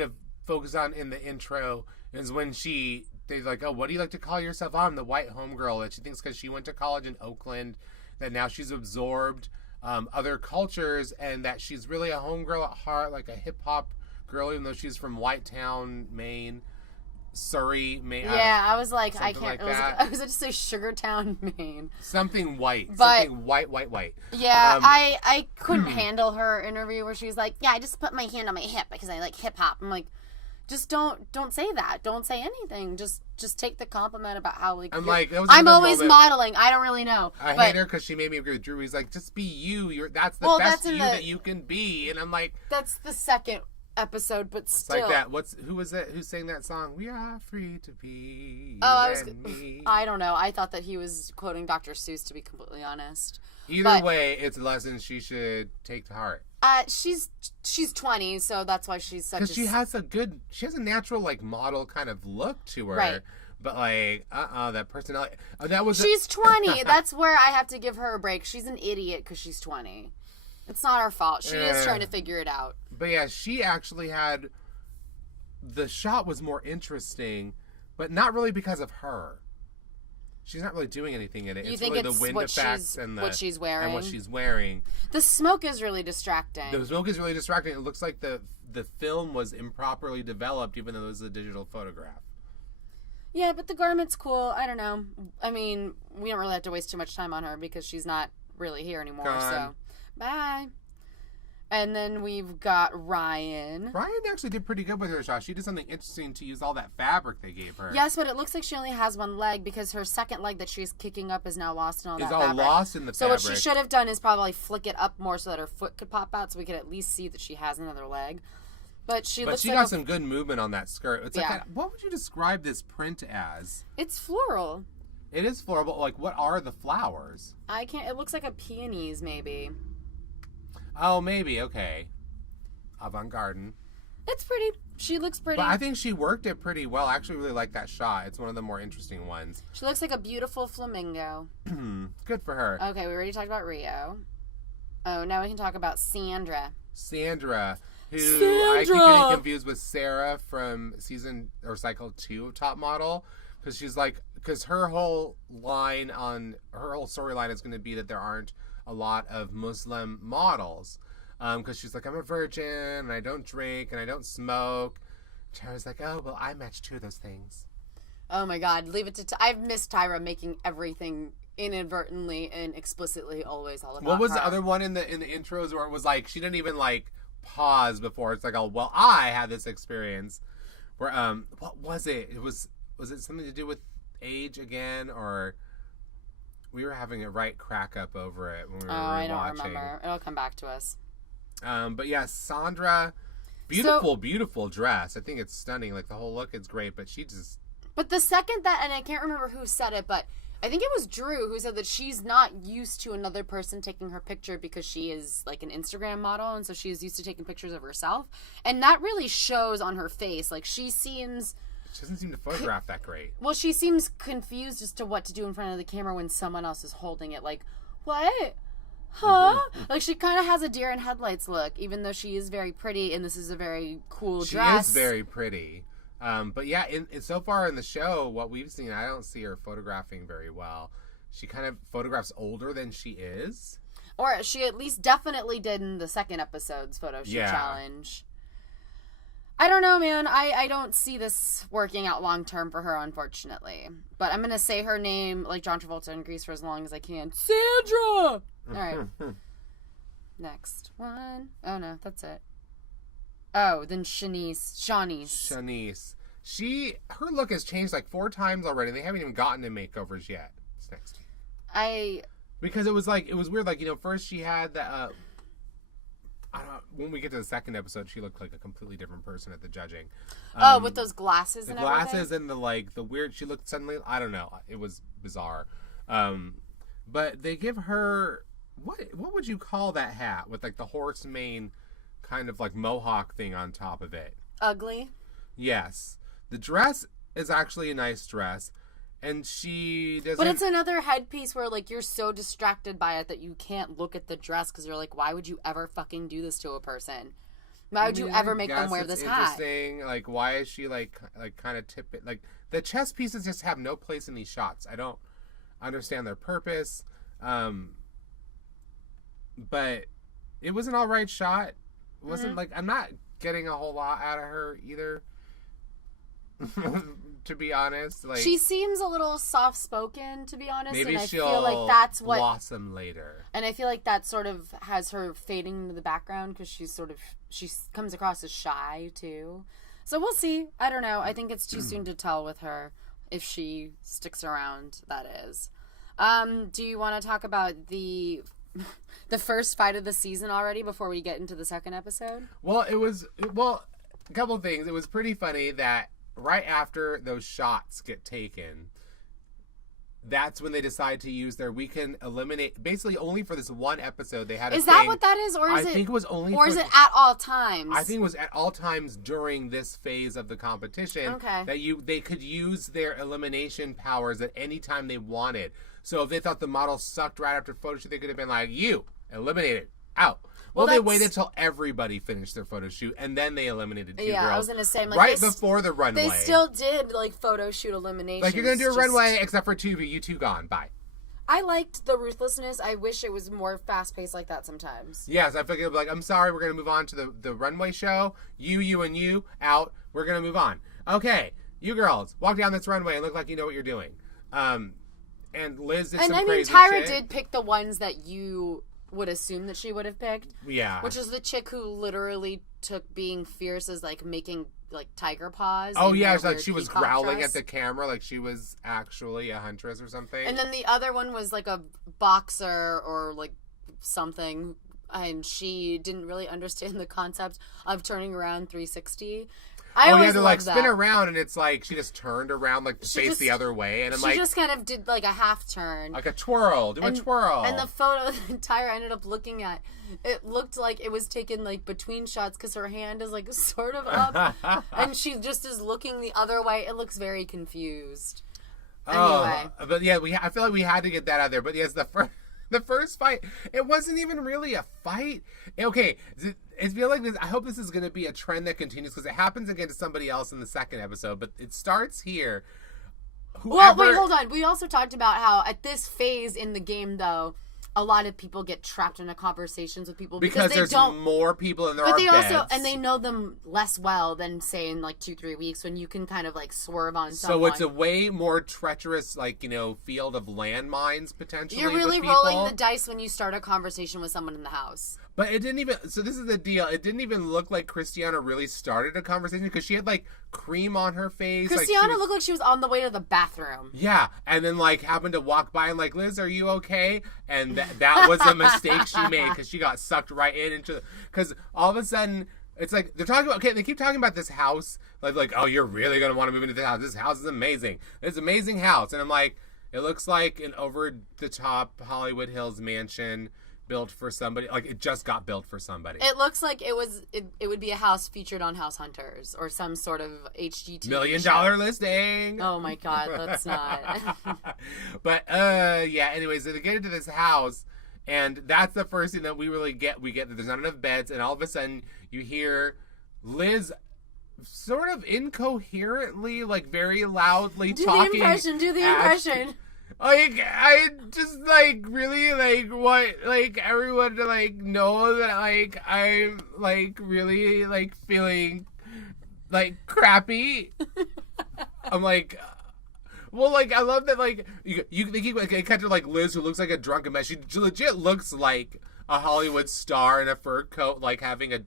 have focused on in the intro. Is when they're like, oh, what do you like to call yourself? I'm the white homegirl. That she thinks because she went to college in Oakland, that now she's absorbed other cultures, and that she's really a homegirl at heart, like a hip hop girl, even though she's from Whitetown, Maine. Surrey, Maine. Yeah, I was like, I Like can't. that. I was just say Sugartown, Maine. Something white. But, something white. Yeah, I couldn't handle her interview where she was like, yeah, I just put my hand on my hip because I like hip hop. I'm like, just don't say that. Don't say anything. Just take the compliment about how like. I'm always modeling. I don't really know. I hate her because she made me agree with Drew. He's like, just be you. That's the best you that you can be. And I'm like, that's the second episode, but still. It's like that. Who was it? Who sang that song? We are free to be. I don't know. I thought that he was quoting Dr. Seuss, to be completely honest. Either way, it's a lesson she should take to heart. She's 20, so that's why she's such. Because she has a natural like model kind of look to her. Right. But like, that personality. She's 20. That's where I have to give her a break. She's an idiot because she's 20. It's not our fault. She is trying to figure it out. But yeah, she actually had... The shot was more interesting, but not really because of her. She's not really doing anything in it. You it's think really it's the wind effects and what she's wearing. And what she's wearing. The smoke is really distracting. The smoke is really distracting. It looks like the film was improperly developed, even though it was a digital photograph. Yeah, but the garment's cool. I don't know. I mean, we don't really have to waste too much time on her because she's not really here anymore. So, bye. And then we've got Ryan. Ryan actually did pretty good with her shot. She did something interesting to use all that fabric they gave her. Yes, but it looks like she only has one leg because her second leg that she's kicking up is now lost in all that fabric. It's all lost in the so fabric. So what she should have done is probably flick it up more so that her foot could pop out so we could at least see that she has another leg. But she got some good movement on that skirt. It's like what would you describe this print as? It's floral. It is floral, but like what are the flowers? It looks like a peonies maybe. Oh, maybe. Okay. Avant-garde. It's pretty. She looks pretty. But I think she worked it pretty well. I actually really like that shot. It's one of the more interesting ones. She looks like a beautiful flamingo. Good for her. Okay, we already talked about Rio. Oh, now we can talk about Sandra. Who I keep getting confused with Sarah from cycle 2 of Top Model. Because her whole storyline is going to be that there aren't a lot of Muslim models. Because she's like, I'm a virgin, and I don't drink, and I don't smoke. Tyra's like, oh, well, I match 2 of those things. Oh, my God. Leave it to... I've missed Tyra making everything inadvertently and explicitly always all about What was her. the other one in the intros where it was like, she didn't even, like, pause before? It's like, oh, well, I had this experience. Where, what was it? Was it something to do with age again, or... We were having a right crack up over it when we were rewatching. I don't remember. It'll come back to us. But yeah, Sandra, beautiful dress. I think it's stunning. Like the whole look is great, but she just... But the second that, and I can't remember who said it, but I think it was Drew who said that she's not used to another person taking her picture because she is like an Instagram model, and so she's used to taking pictures of herself. And that really shows on her face. Like she doesn't seem to photograph that great. Well, she seems confused as to what to do in front of the camera when someone else is holding it. Like, what? Huh? Like, she kind of has a deer in headlights look, even though she is very pretty, and this is a very cool dress. She is very pretty. But yeah, so far in the show, what we've seen, I don't see her photographing very well. She kind of photographs older than she is. Or she at least definitely did in the second episode's photo shoot challenge. I don't know, man. I don't see this working out long term for her, unfortunately. But I'm going to say her name like John Travolta in Grease for as long as I can. Sandra! All right. Next one. Oh, no, that's it. Oh, then Shanice. Her look has changed like 4 times already. They haven't even gotten to makeovers yet. It's next. Because it was weird. Like, first she had the... when we get to the second episode, she looked like a completely different person at the judging. With those glasses and everything? The glasses and the weird... She looked suddenly... I don't know. It was bizarre. But they give her... What would you call that hat with like the horse mane kind of like mohawk thing on top of it? Ugly? Yes. The dress is actually a nice dress. And she doesn't... But it's another headpiece where, like, you're so distracted by it that you can't look at the dress because you're like, why would you ever fucking do this to a person? Why would you ever make them wear this hat? Interesting. Like, why is she, like kind of tip it? Like, the chess pieces just have no place in these shots. I don't understand their purpose. But it was an all right shot. It wasn't like... I'm not getting a whole lot out of her either. To be honest, like, she seems a little soft-spoken, to be honest. Maybe and I she'll feel like that's what blossom later. And I feel like that sort of has her fading into the background because she comes across as shy too. So we'll see. I don't know. I think it's too soon to tell with her if she sticks around. That is. Do you want to talk about the first fight of the season already before we get into the second episode? Well, a couple of things. It was pretty funny that right after those shots get taken, that's when they decide to use we can eliminate, basically only for this one episode they had a Is that what that is? Or is I think it was only or is it at all times? I think it was at all times during this phase of the competition. Okay. That they could use their elimination powers at any time they wanted. So if they thought the model sucked right after photo shoot, they could have been like, you, eliminated, out. Well, they waited till everybody finished their photo shoot, and then they eliminated two girls. I was going to say, like, right before the runway. They still did, like, photo shoot eliminations. Like, you're going to do a runway, except for two, but you two gone. Bye. I liked the ruthlessness. I wish it was more fast-paced like that sometimes. Yes, I figured, like, I'm sorry, we're going to move on to the runway show. You, and you, out. We're going to move on. Okay, you girls, walk down this runway and look like you know what you're doing. And Liz did some crazy shit. Tyra did pick the ones that you would assume that she would have picked. Yeah. Which is the chick who literally took being fierce as, like, making, like, tiger paws. Oh, yeah. It's like she was growling at the camera like she was actually a huntress or something. And then the other one was, like, a boxer or, like, something. And she didn't really understand the concept of turning around 360. I always to, love like, that. spin around, and it's like she just turned around, like, to face the other way. And I'm like... She just kind of did, like, a half turn. Like a twirl. Do a twirl. And the photo that Tyra ended up looking at, it looked like it was taken, like, between shots because her hand is, like, sort of up. And she just is looking the other way. It looks very confused. Anyway. But, yeah, I feel like we had to get that out there. But, yes, the first fight, it wasn't even really a fight. Okay, I feel like I hope this is going to be a trend that continues because it happens again to somebody else in the second episode, but it starts here. Well, wait, hold on. We also talked about how at this phase in the game, though, a lot of people get trapped into conversations with people because there's more people in their beds. But they also, and they know them less well than, say, in like 2-3 weeks when you can kind of like swerve on someone. So it's a way more treacherous, like, field of landmines potentially. You're really rolling the dice when you start a conversation with someone in the house. But it didn't even, so this is the deal, it didn't even look like Crystianna really started a conversation because she had, like, cream on her face. Crystianna looked like she was on the way to the bathroom. Yeah, and then, like, happened to walk by and, like, Liz, are you okay? And that was a mistake she made because she got sucked right into, because all of a sudden, it's like, they're talking about, they keep talking about this house, like, oh, you're really going to want to move into this house. This house is amazing. It's an amazing house. And I'm like, it looks like an over-the-top Hollywood Hills mansion built for somebody, like it just got built for somebody. It looks like it would be a house featured on House Hunters or some sort of HGTV $1 million listing. Oh my god, let's not. But yeah, anyways, so they get into this house and that's the first thing that we really get. We get that there's not enough beds and all of a sudden you hear Liz sort of incoherently, like very loudly talking. Do the impression. Like, I just, like, really, like, want, like, everyone to, like, know that, like, I'm, like, really, like, feeling, like, crappy. I'm like, well, like, I love that, like, they keep, like, they cut to, like, Liz, who looks like a drunken mess. She legit looks like a Hollywood star in a fur coat, like, having a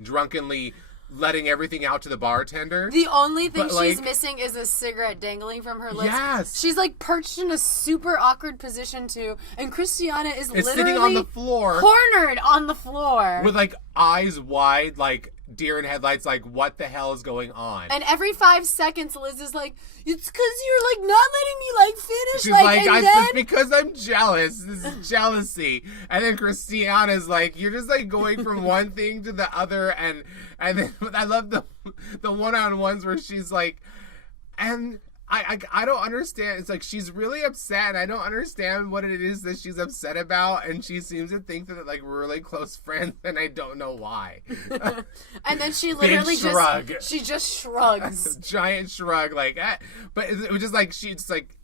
drunkenly letting everything out to the bartender. The only thing she's missing is a cigarette dangling from her lips. Yes. She's like perched in a super awkward position too, and Crystianna is literally sitting on the floor. Cornered on the floor. With like eyes wide, like deer in headlights, like, what the hell is going on? And every 5 seconds, Liz is like, it's because you're, like, not letting me, like, finish. She's like, and then... because I'm jealous. This is jealousy. And then Crystianna's like, you're just, like, going from one thing to the other. And then I love the one-on-ones where she's like, and... I don't understand. It's like she's really upset. And I don't understand what it is that she's upset about. And she seems to think that like we're really close friends, and I don't know why. And then she literally just shrugs. Giant shrug, like. But it was just like she's like,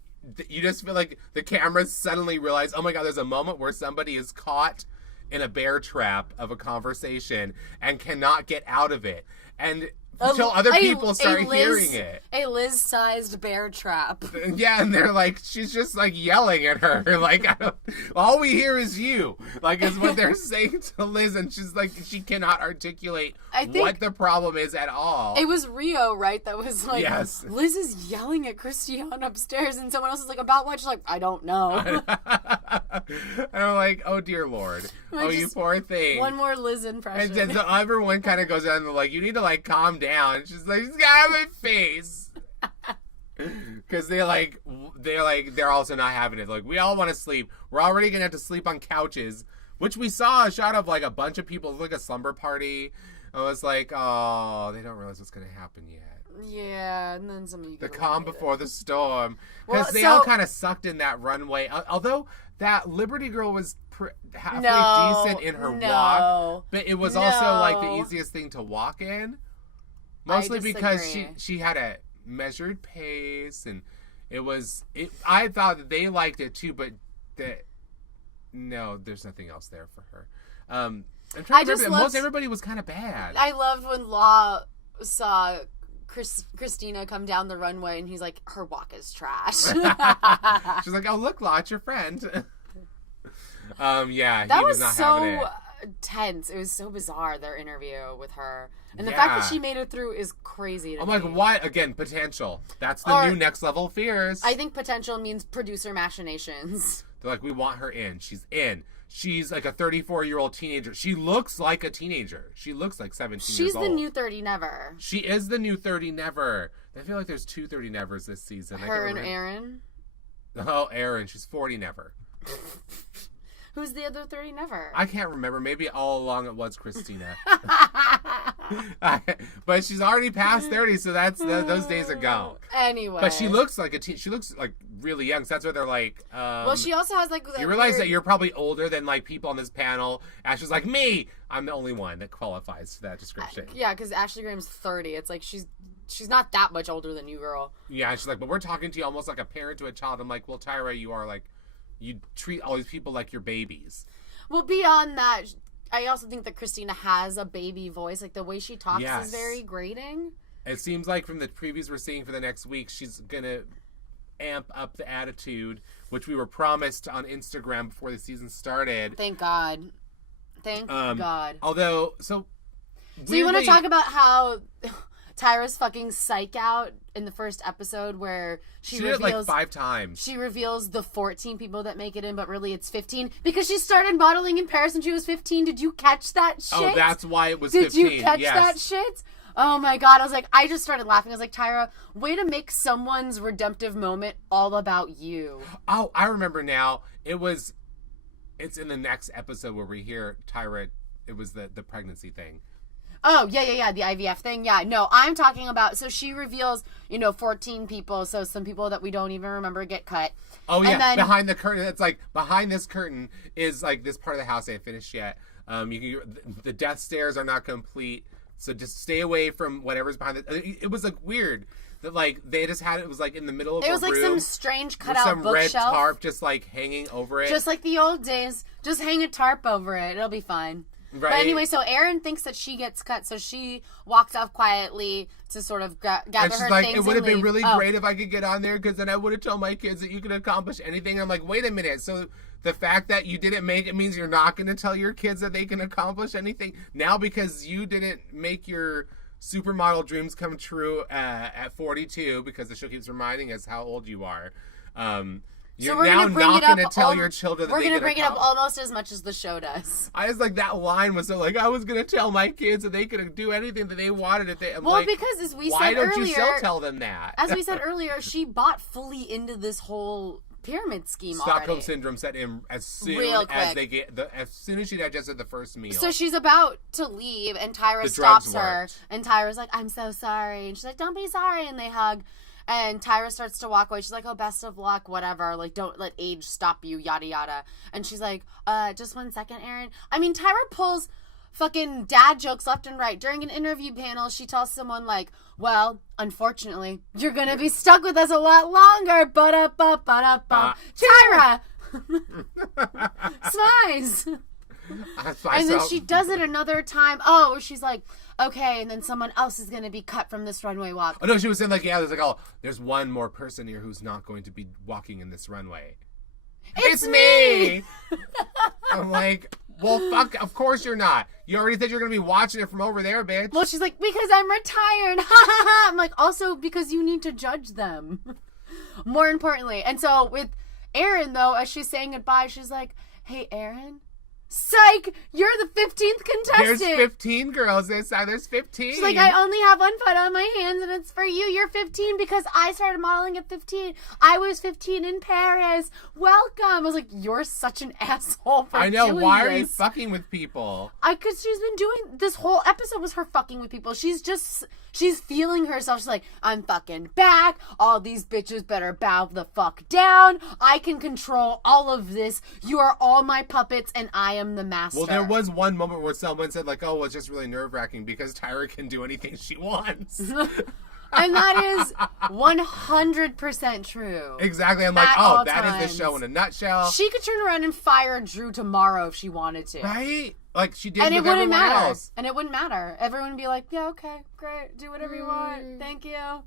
you just feel like the cameras suddenly realize, oh my God, there's a moment where somebody is caught in a bear trap of a conversation and cannot get out of it, and. Until other people start hearing it. A Liz-sized bear trap. Yeah, and they're like, she's just like yelling at her. Like, all we hear is you. Like, is what they're saying to Liz. And she's like, she cannot articulate what the problem is at all. It was Rio, right? That was like, yes. Liz is yelling at Crystianna upstairs. And someone else is like, about what? She's like, I don't know. And I'm like, oh, dear Lord. Oh, you poor thing. One more Liz impression. And so everyone kind of goes down and they're like, you need to like calm down. And she's like, she's got my face. Because they're also not having it. Like, we all want to sleep. We're already going to have to sleep on couches, which we saw a shot of like a bunch of people, like a slumber party. I was like, oh, they don't realize what's going to happen yet. Yeah, and then some of you the calm before the storm. Because they all kind of sucked in that runway. Although that Liberty Girl was halfway decent in her walk, but it was also like the easiest thing to walk in. Mostly because she had a measured pace, and I thought that they liked it too, but no, there's nothing else there for her. I'm trying to remember, most everybody was kind of bad. I loved when Law saw Cristina come down the runway, and he's like, her walk is trash. She's like, oh, look, Law, it's your friend. Yeah, that he was not having it. Tense. It was so bizarre, their interview with her. And the fact that she made it through is crazy to me. I'm like, what? Again, potential. That's the new next level fears. I think potential means producer machinations. They're like, we want her in. She's in. She's like a 34-year-old teenager. She looks like a teenager. She looks like 17 years old. She's the new 30 Never. She is the new 30 Never. I feel like there's 2 30 Nevers this season. Her and Aaron? Oh, Aaron. She's 40 Never. Who's the other 30 Never? I can't remember. Maybe all along it was Cristina. But she's already past 30, so that's those days are gone. Anyway. But she looks like she looks like really young, so that's why they're like... well, she also has like... You realize that you're probably older than like people on this panel. Ashley's like, me! I'm the only one that qualifies for that description. Yeah, because Ashley Graham's 30. It's like she's not that much older than you, girl. Yeah, and she's like, but we're talking to you almost like a parent to a child. I'm like, well, Tyra, you are like... You treat all these people like your babies. Well, beyond that, I also think that Cristina has a baby voice. Like, the way she talks is very grating. It seems like from the previews we're seeing for the next week, she's going to amp up the attitude, which we were promised on Instagram before the season started. Thank God. Thank God. Although, So you want to talk about how... Tyra's fucking psych out in the first episode where she reveals... did it like 5 times. She reveals the 14 people that make it in, but really it's 15. Because she started modeling in Paris when she was 15. Did you catch that shit? Oh, that's why it was 15. Did you catch that shit? Oh my God. I was like, I just started laughing. I was like, Tyra, way to make someone's redemptive moment all about you. Oh, I remember now. It's in the next episode where we hear Tyra, it was the pregnancy thing. Oh, yeah, the IVF thing. Yeah, no, I'm talking about, so she reveals, 14 people, so some people that we don't even remember get cut. Oh, yeah, and then, behind the curtain, it's like, behind this curtain is, like, this part of the house I haven't finished yet. The death stairs are not complete, so just stay away from whatever's behind it. It was, like, weird that, like, they just had it was, like, in the middle of a room. It was, like, some strange cutout some bookshelf. Some red tarp just, like, hanging over it. Just like the old days. Just hang a tarp over it. It'll be fine. Right. But anyway, so Erin thinks that she gets cut, so she walks off quietly to sort of gather her things and leave. It would have been really great if I could get on there, because then I would have told my kids that you can accomplish anything. I'm like, wait a minute. So the fact that you didn't make it means you're not going to tell your kids that they can accomplish anything? Now because you didn't make your supermodel dreams come true at 42, because the show keeps reminding us how old you are. You're we're now gonna bring not it up. going to tell your children that We're they gonna get bring a it up cup. almost as much as the show does. I was like, that line was so like, I was going to tell my kids that they could do anything that they wanted. I'm Well, like, because as we why said don't earlier, you still tell them that? as we said earlier, she bought fully into this whole pyramid scheme Stockholm already. syndrome set in as soon Real as quick. as soon as she digested the first meal. So she's about to leave, and Tyra The stops drugs her, worked. and Tyra's like, "I'm so sorry," and she's like, "Don't be sorry," and they hug. And Tyra starts to walk away. She's like, "Oh, best of luck, whatever. Like, don't let age stop you, yada yada." And she's like, just 1 second, Aaron." I mean, Tyra pulls fucking dad jokes left and right. During an interview panel, she tells someone like, "Well, unfortunately, you're gonna be stuck with us a lot longer." Ba-da-ba-ba-da-ba. Tyra! Smize! And then she does it another time. Oh, where she's like, "Okay," and then someone else is going to be cut from this runway walk. Oh, no, she was saying, like, yeah, there's like, oh, there's one more person here who's not going to be walking in this runway. It's me! I'm like, well, fuck, of course you're not. You already said you're going to be watching it from over there, bitch. Well, she's like, "Because I'm retired." Ha ha ha. I'm like, also because you need to judge them. More importantly. And so with Erin, though, as she's saying goodbye, she's like, "Hey, Erin. Psych! You're the 15th contestant." There's 15 girls this side. There's 15. She's like, "I only have one photo on my hands, and it's for you. You're 15 because I started modeling at 15. I was 15 in Paris. Welcome." I was like, "You're such an asshole for I know. doing Why this." are you fucking with people? Because she's been doing this whole episode was her fucking with people. She's feeling herself. She's like, "I'm fucking back. All these bitches better bow the fuck down. I can control all of this. You are all my puppets, and I am the master." Well, there was one moment where someone said, like, oh, well, it's just really nerve-wracking because Tyra can do anything she wants. And that is 100% true. Exactly. I'm like, At oh, all that is times. the show in a nutshell. She could turn around and fire Drew tomorrow if she wanted to. Right? Like she did And it with wouldn't everyone matter. else. And it wouldn't matter. Everyone would be like, "Yeah, okay, great. Do whatever you want. Thank you.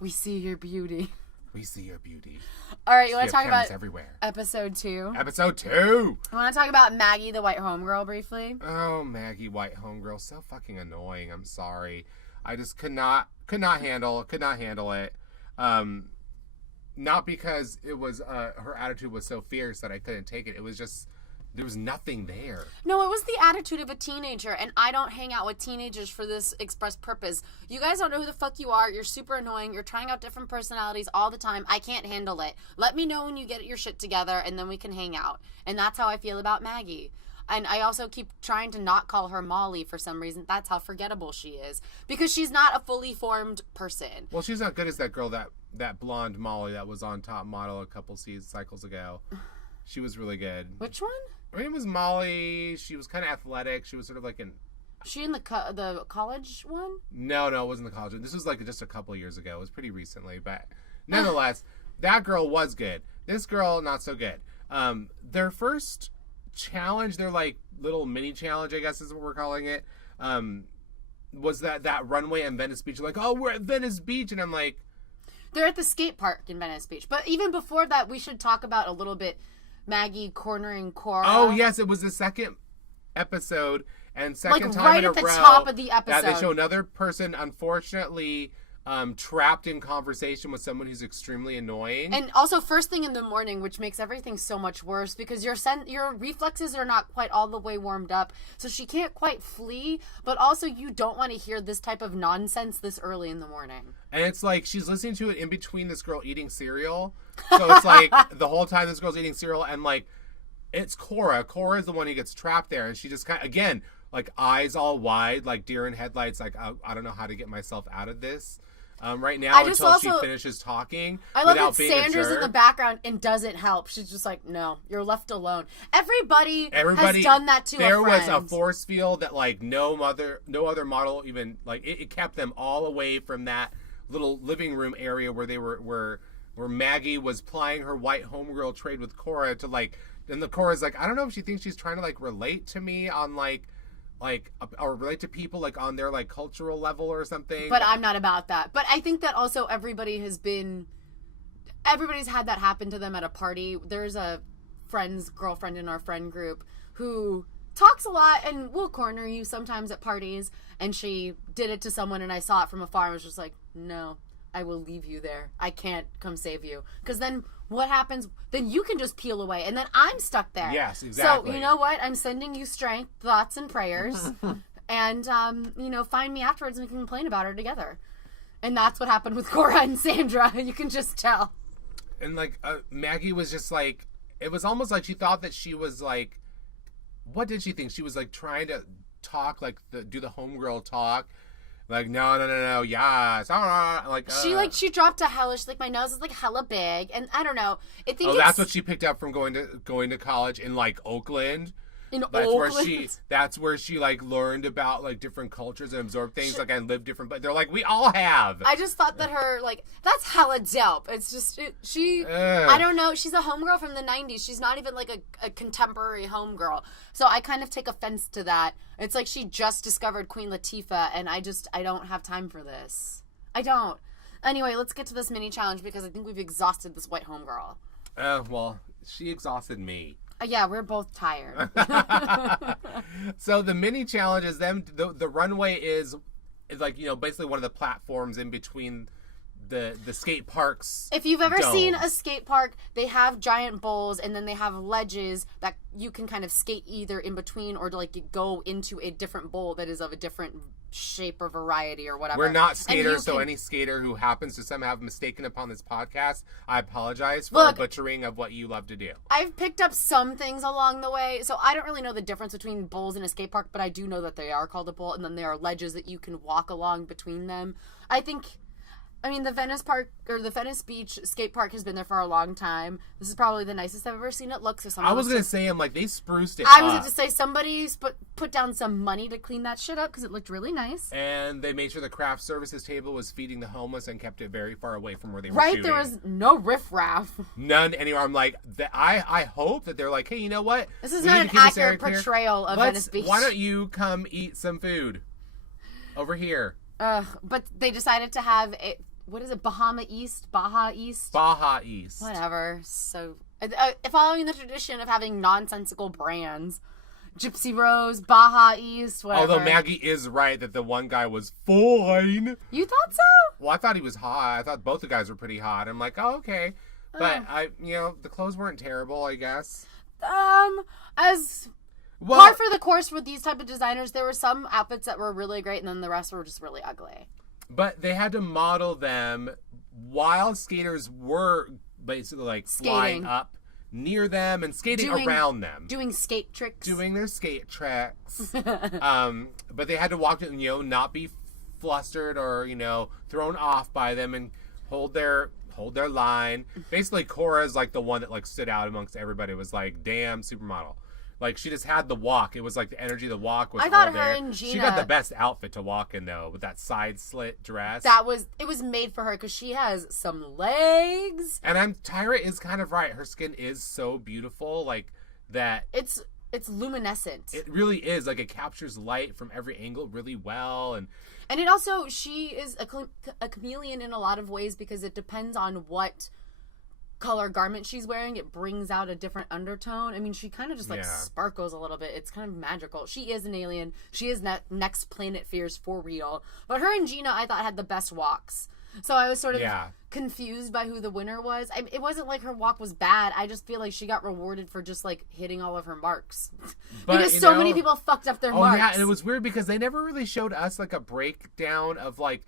We see your beauty." We see your beauty. All right, you We want to have talk cameras about everywhere. episode 2? Episode 2. I want to talk about Maggie, the white homegirl, briefly. Oh, Maggie White Homegirl, so fucking annoying. I'm sorry. I just could not handle it. Not because it was her attitude was so fierce that I couldn't take it. It was just there was nothing there. No, it was the attitude of a teenager, and I don't hang out with teenagers for this express purpose. You guys don't know who the fuck you are. You're super annoying. You're trying out different personalities all the time. I can't handle it. Let me know when you get your shit together, and then we can hang out. And that's how I feel about Maggie. And I also keep trying to not call her Molly for some reason. That's how forgettable she is. Because she's not a fully formed person. Well, she's not good as that girl, that blonde Molly that was on Top Model a couple cycles ago. She was really good. Which one? Her name was Molly. She was kind of athletic. She was sort of like She in the college one? No, it wasn't the college. This was like just a couple of years ago. It was pretty recently, but nonetheless, that girl was good. This girl, not so good. Their first challenge, their like little mini challenge, I guess is what we're calling it, was that runway in Venice Beach. Like, oh, we're at Venice Beach, and I'm like, they're at the skate park in Venice Beach. But even before that, we should talk about a little bit Maggie cornering Cora. oh yes, it was the second episode and second like time right in a at the row top of the episode. that they show another person, unfortunately, trapped in conversation with someone who's extremely annoying. And also first thing in the morning, which makes everything so much worse because your reflexes are not quite all the way warmed up. So she can't quite flee, but also you don't want to hear this type of nonsense this early in the morning. And it's like she's listening to it in between this girl eating cereal. So it's like the whole time this girl's eating cereal, and like it's Cora. Cora is the one who gets trapped there, and she just kind of, again, like eyes all wide, like deer in headlights, like I don't know how to get myself out of this right now until she finishes talking. I love without that being Sanders a jerk. in the background and doesn't help. She's just like, "No, you're left alone." Everybody has done that to a friend. There was a force field that like no other model even like it kept them all away from that little living room area where they where Maggie was plying her white homegirl trade with Cora to like, and the Cora's like, I don't know if she thinks she's trying to like relate to me on like or relate to people like on their like cultural level or something. But I'm not about that. But I think that also everybody's had that happen to them at a party. There's a friend's girlfriend in our friend group who talks a lot and will corner you sometimes at parties, and she did it to someone and I saw it from afar and was just like, "No, I will leave you there. I can't come save you." Because then what happens? Then you can just peel away, and then I'm stuck there. Yes, exactly. So, you know what? I'm sending you strength, thoughts, and prayers. And, find me afterwards and we can complain about her together. And that's what happened with Cora and Sandra. You can just tell. And, like, Maggie was just, like, it was almost like she thought that she was, like, what did she think? She was, like, trying to talk, like, do the homegirl talk. Like, no, yes. Like, She dropped a hellish, like, my nose is, like, hella big. And I don't know. That's what she picked up from going to college in, like, Oakland. That's where she like learned about like different cultures and absorbed things and lived different. But they're like, we all have. I just thought that her that's hella dope. It's just I don't know. She's a homegirl from the 90s. She's not even like a contemporary homegirl. So I kind of take offense to that. It's like she just discovered Queen Latifah, and I don't have time for this. I don't. Anyway, let's get to this mini challenge because I think we've exhausted this white homegirl. Well, she exhausted me. Yeah, we're both tired. So the mini challenge is the runway is like, basically one of the platforms in between the skate parks. If you've ever seen a skate park, they have giant bowls and then they have ledges that you can kind of skate either in between or to like go into a different bowl that is of a different shape or variety or whatever. We're not skaters, so any skater who happens to somehow have mistaken upon this podcast, I apologize for butchering of what you love to do. I've picked up some things along the way, so I don't really know the difference between bowls in a skate park, but I do know that they are called a bowl, and then there are ledges that you can walk along between them. The Venice Beach skate park has been there for a long time. This is probably the nicest I've ever seen it look. So I was going to say, they spruced it up. I was going to say, somebody's put down some money to clean that shit up because it looked really nice. And they made sure the craft services table was feeding the homeless and kept it very far away from where they were shooting. Right, there was no riffraff. None anywhere. I'm like, I hope that they're like, hey, you know what? This is not an accurate portrayal of Venice Beach. Why don't you come eat some food over here? But they decided to have it. What is it? Baja East? Whatever. So, following the tradition of having nonsensical brands. Gypsy Rose, Baja East, whatever. Although Maggie is right that the one guy was fine. You thought so? Well, I thought he was hot. I thought both the guys were pretty hot. I'm like, oh, okay. But, the clothes weren't terrible, I guess. As... par for the course with these type of designers, there were some outfits that were really great, and then the rest were just really ugly. But they had to model them while skaters were basically like flying up near them and skating around them. Doing skate tricks. Doing their skate tricks. But they had to walk, not be flustered or, thrown off by them and hold their line. Basically, Cora's like the one that like stood out amongst everybody. It was like, damn, supermodel. Like, she just had the walk. It was like the energy of the walk was all there. I thought her and Gina... She got the best outfit to walk in, though, with that side slit dress. It was made for her because she has some legs. And Tyra is kind of right. Her skin is so beautiful, like, that... It's luminescent. It really is. Like, it captures light from every angle really well. And it also, she is a chameleon in a lot of ways because it depends on what... color garment she's wearing. It brings out a different undertone. She kind of just sparkles a little bit. It's kind of magical. She is an alien. She is next Planet Fears for real. But her and Gina, I thought, had the best walks. So I was sort of confused by who the winner was. It wasn't like her walk was bad. I just feel like she got rewarded for just like hitting all of her marks. Because so many people fucked up their marks. Yeah, and it was weird because they never really showed us like a breakdown of like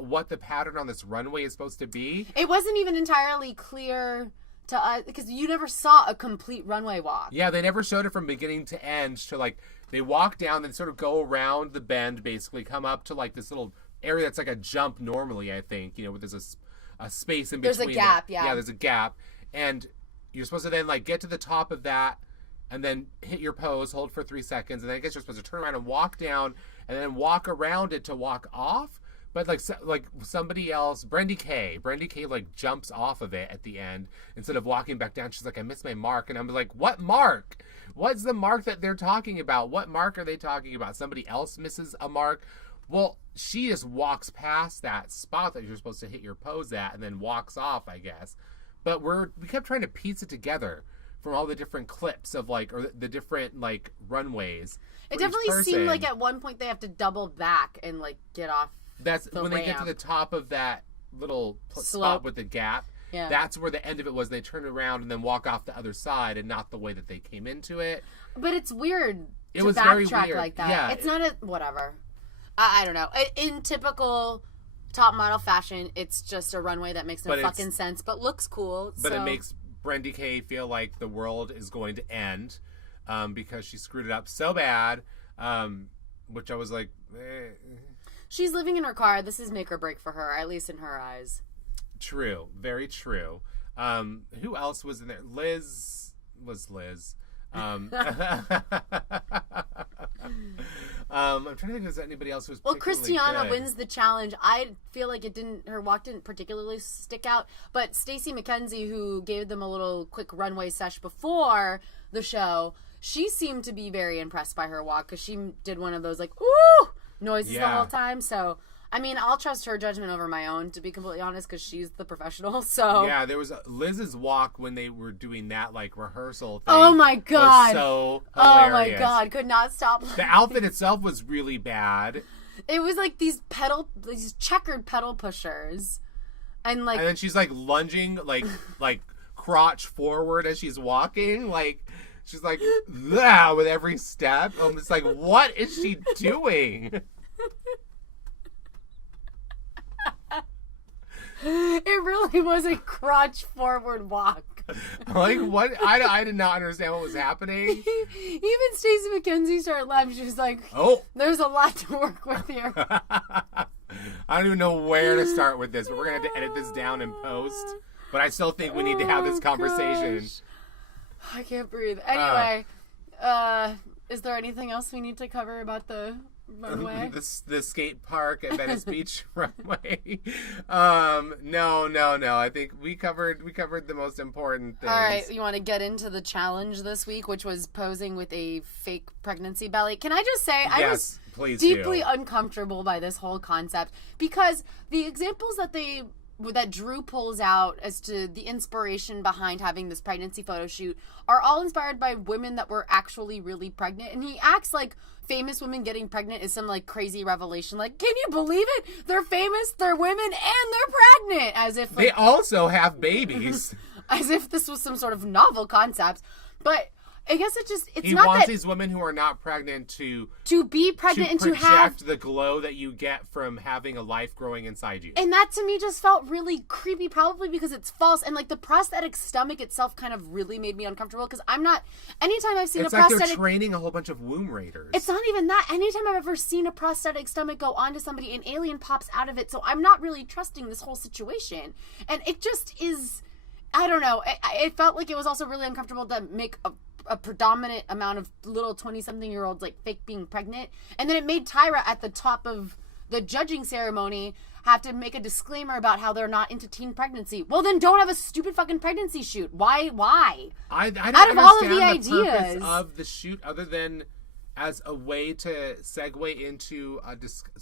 what the pattern on this runway is supposed to be. It wasn't even entirely clear to us because you never saw a complete runway walk. Yeah, they never showed it from beginning to end. To like they walk down, then sort of go around the bend, basically come up to like this little area that's like a jump normally, I think, where there's a space in between. There's a gap, Yeah, there's a gap. And you're supposed to then like get to the top of that and then hit your pose, hold for 3 seconds, and then I guess you're supposed to turn around and walk down and then walk around it to walk off. But like somebody else, Brenda Kay like jumps off of it at the end instead of walking back down. She's like, I missed my mark. And I'm like, what mark? What's the mark that they're talking about? What mark are they talking about? Somebody else misses a mark? Well, she just walks past that spot that you're supposed to hit your pose at and then walks off, I guess. But we kept trying to piece it together from all the different clips of like, or the different like runways. It definitely seemed like at one point they have to double back and like get off. That's when they get to the top of that little spot with the gap. Yeah. That's where the end of it was. They turn around and then walk off the other side, and not the way that they came into it. But it's weird It to was very backtrack weird. like that. Yeah. It's not a whatever. I don't know. In typical top model fashion, it's just a runway that makes no fucking sense, but looks cool. But it makes Brenda Kay feel like the world is going to end because she screwed it up so bad, which I was like... She's living in her car. This is make or break for her, at least in her eyes. True. Very true. Who else was in there? Liz was Liz. I'm trying to think if there's anybody else who was Crystianna good. wins the challenge. I feel like her walk didn't particularly stick out, but Stacey McKenzie, who gave them a little quick runway sesh before the show, she seemed to be very impressed by her walk because she did one of those like ooh noises the whole time. So I mean, I'll trust her judgment over my own, to be completely honest, because she's the professional. So yeah, there was Liz's walk when they were doing that like rehearsal thing. Oh my god! Was so hilarious. Oh my god! Could not stop. The outfit itself was really bad. It was like these checkered pedal pushers, and then she's like lunging like crotch forward as she's walking, like she's like with every step. I'm just like, what is she doing? It really was a crotch forward walk. Like, what? I did not understand what was happening. Even Stacey McKenzie started laughing. She was like, oh, there's a lot to work with here. I don't even know where to start with this, but we're going to have to edit this down in post. But I still think we need to have this conversation. Gosh. I can't breathe. Anyway, is there anything else we need to cover about the runway? The skate park at Venice Beach runway. No. I think we covered the most important things. All right, you want to get into the challenge this week, which was posing with a fake pregnancy belly. Can I just say I was deeply uncomfortable by this whole concept because the examples that Drew pulls out as to the inspiration behind having this pregnancy photo shoot are all inspired by women that were actually really pregnant, and he acts like famous women getting pregnant is some like crazy revelation. Like, can you believe it? They're famous, they're women, and they're pregnant. As if they also have babies. As if this was some sort of novel concept. But I guess he wants these women who are not pregnant to be pregnant and to project the glow that you get from having a life growing inside you. And that to me just felt really creepy, probably because it's false. And like the prosthetic stomach itself kind of really made me uncomfortable because anytime I've seen it's a like prosthetic, they're training a whole bunch of womb raiders. It's not even that. Anytime I've ever seen a prosthetic stomach go onto somebody, an alien pops out of it. So I'm not really trusting this whole situation. And it just is, I don't know. It felt like it was also really uncomfortable to make a predominant amount of little 20-something-year-olds like fake being pregnant, and then it made Tyra at the top of the judging ceremony have to make a disclaimer about how they're not into teen pregnancy. Well, then don't have a stupid fucking pregnancy shoot. Why? I don't out of all of the understand the ideas purpose of the shoot other than as a way to segue into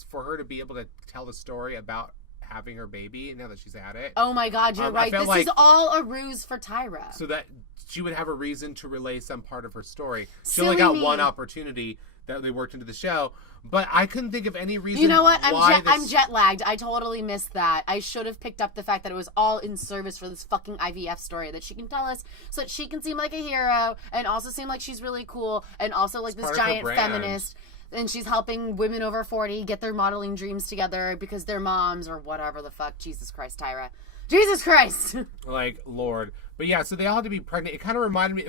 for her to be able to tell the story about having her baby now that she's had it. Oh my god, you're right. This is all a ruse for Tyra. So that she would have a reason to relay some part of her story. She only got one opportunity that they worked into the show, but I couldn't think of any reason. You know what? I'm jet lagged. I totally missed that. I should have picked up the fact that it was all in service for this fucking IVF story that she can tell us so that she can seem like a hero and also seem like she's really cool and also like this giant feminist. And she's helping women over 40 get their modeling dreams together because they're moms or whatever the fuck. Jesus Christ, Tyra. Jesus Christ. Like, Lord. But yeah, so they all had to be pregnant. It kind of reminded me,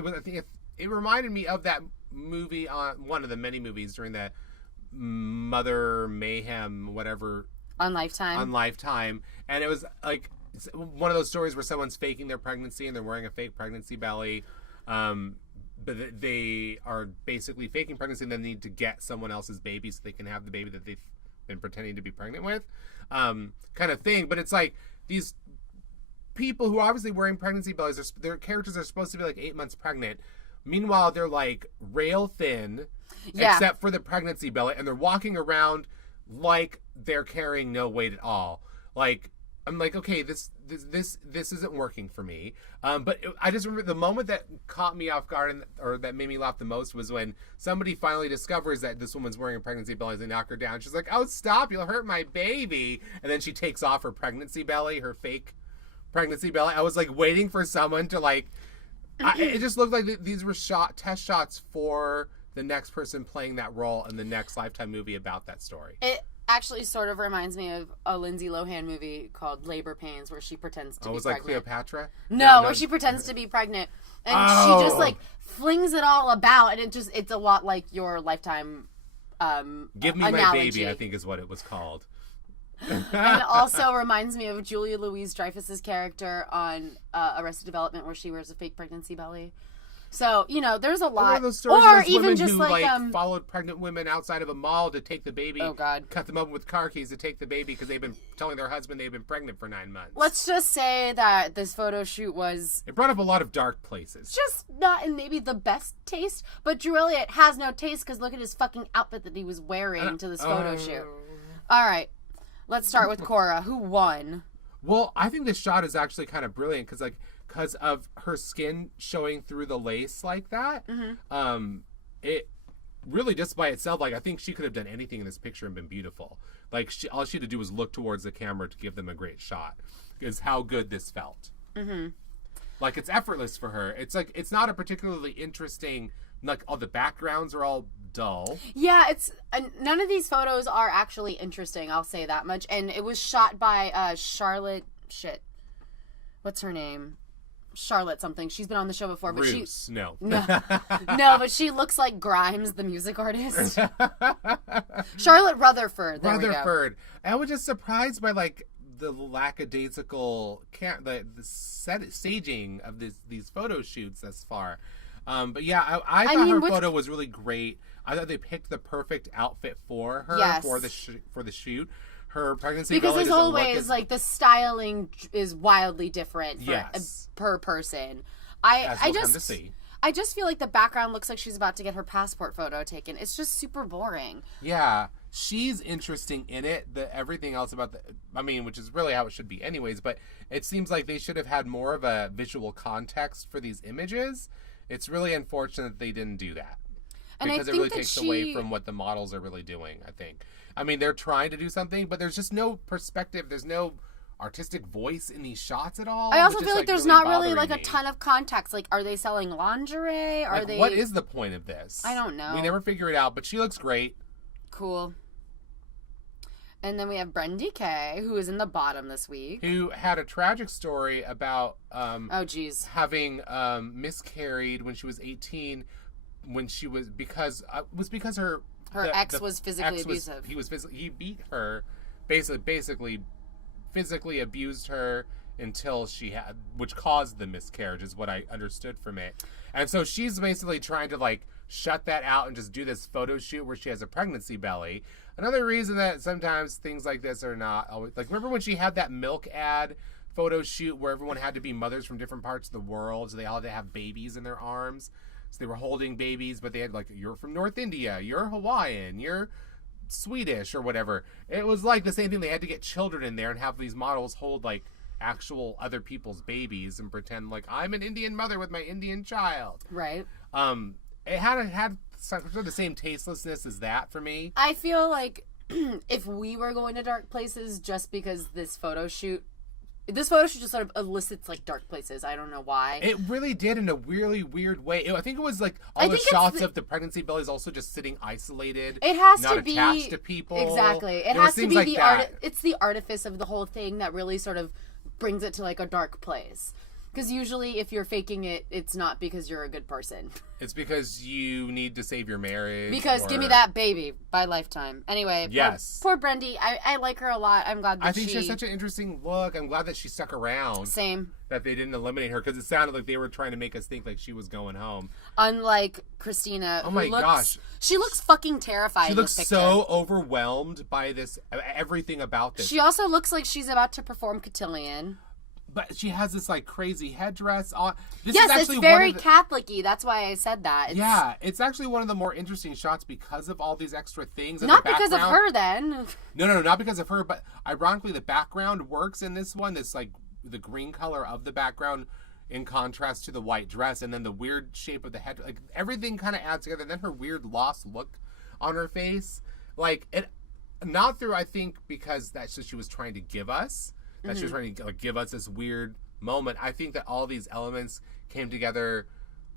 it reminded me of that movie, one of the many movies during the Mother Mayhem, whatever. On Lifetime. And it was like one of those stories where someone's faking their pregnancy and they're wearing a fake pregnancy belly. But they are basically faking pregnancy and then need to get someone else's baby so they can have the baby that they've been pretending to be pregnant with, kind of thing. But it's like these people who are obviously wearing pregnancy bellies, their characters are supposed to be like 8 months pregnant. Meanwhile, they're like rail thin, except for the pregnancy belly, and they're walking around like they're carrying no weight at all. Like, I'm like, okay, this isn't working for me. But I just remember the moment that caught me off guard or that made me laugh the most was when somebody finally discovers that this woman's wearing a pregnancy belly. They knock her down. She's like, "Oh, stop! You'll hurt my baby." And then she takes off her pregnancy belly, her fake pregnancy belly. I was like waiting for someone to like. It just looked like these were test shots for the next person playing that role in the next Lifetime movie about that story. It actually sort of reminds me of a Lindsay Lohan movie called Labor Pains, where she pretends to be pregnant. Like Cleopatra? No, where she pretends to be pregnant. And she just like flings it all about, and it's a lot like your Lifetime Give Me analogy. My Baby, I think is what it was called. And it also reminds me of Julia Louis-Dreyfus's character on Arrested Development, where she wears a fake pregnancy belly. So, there's a lot. Or even just like followed pregnant women outside of a mall to take the baby. Oh, God. Cut them open with car keys to take the baby because they've been telling their husband they've been pregnant for 9 months. Let's just say that this photo shoot was... It brought up a lot of dark places. Just not in maybe the best taste, but Drew Elliott has no taste because look at his fucking outfit that he was wearing to this photo shoot. All right. Let's start with Cora, who won. Well, I think this shot is actually kind of brilliant because of her skin showing through the lace like that. Mm-hmm. It really just by itself, like I think she could have done anything in this picture and been beautiful. Like all she had to do was look towards the camera to give them a great shot. Is how good this felt. Mm-hmm. Like it's effortless for her. It's like it's not a particularly interesting. Like all the backgrounds are all dull. Yeah, none of these photos are actually interesting. I'll say that much. And it was shot by Charlotte. Shit, what's her name? Charlotte something. She's been on the show before, but Roos. No, but she looks like Grimes, the music artist. Charlotte Rutherford. There we go. I was just surprised by like the lackadaisical the staging of these photo shoots thus far. But yeah, I thought her photo was really great. I thought they picked the perfect outfit for her for the shoot. Her pregnancy because belly as always, like the styling is wildly different per person. I just feel like the background looks like she's about to get her passport photo taken. It's just super boring. Yeah, she's interesting in it. Everything else about which is really how it should be anyways. But it seems like they should have had more of a visual context for these images. It's really unfortunate that they didn't do that. And because it really takes away from what the models are really doing, I think. They're trying to do something, but there's just no perspective. There's no artistic voice in these shots at all. I also feel like there's not really like a ton of context. Like, are they selling lingerie? What is the point of this? I don't know. We never figure it out, but she looks great. Cool. And then we have Brenda Kay, who is in the bottom this week. Who had a tragic story about having miscarried when she was 18, when she was because her ex was physically abusive. He beat her, basically physically abused her until which caused the miscarriage is what I understood from it. And so she's basically trying to like shut that out and just do this photo shoot where she has a pregnancy belly. Another reason that sometimes things like this are not always like, remember when she had that milk ad photo shoot where everyone had to be mothers from different parts of the world, so they all had to have babies in their arms, so they were holding babies, but they had like, you're from North India, you're Hawaiian, you're Swedish or whatever. It was like the same thing. They had to get children in there and have these models hold like actual other people's babies and pretend like I'm an Indian mother with my Indian child. Right. It had sort of the same tastelessness as that for me. I feel like if we were going to dark places just because this photo shoot just sort of elicits like dark places. I don't know why. It really did in a really weird way. I think it was like all the shots of the pregnancy bellies also just sitting isolated. It has not to be attached to people. Exactly. It has to be the it's the artifice of the whole thing that really sort of brings it to like a dark place. Because usually if you're faking it, it's not because you're a good person. It's because you need to save your marriage. Because Give Me That Baby by Lifetime. Anyway, yes. Poor Brendy. I like her a lot. I'm glad that I think she has such an interesting look. I'm glad that she stuck around. Same. That they didn't eliminate her because it sounded like they were trying to make us think like she was going home. Unlike Crystianna. Oh my gosh. She looks fucking terrified. She looks so overwhelmed by this, everything about this. She also looks like she's about to perform cotillion. But she has this like crazy headdress on. It's very Catholic-y. That's why I said that. It's actually one of the more interesting shots because of all these extra things. Not because of her, then. No, not because of her. But ironically, the background works in this one. This like the green color of the background in contrast to the white dress, and then the weird shape of the head. Like everything kind of adds together. And then her weird lost look on her face, like it. Not through, I think, because that's what she was trying to give us. That she was trying to like, give us this weird moment. I think that all these elements came together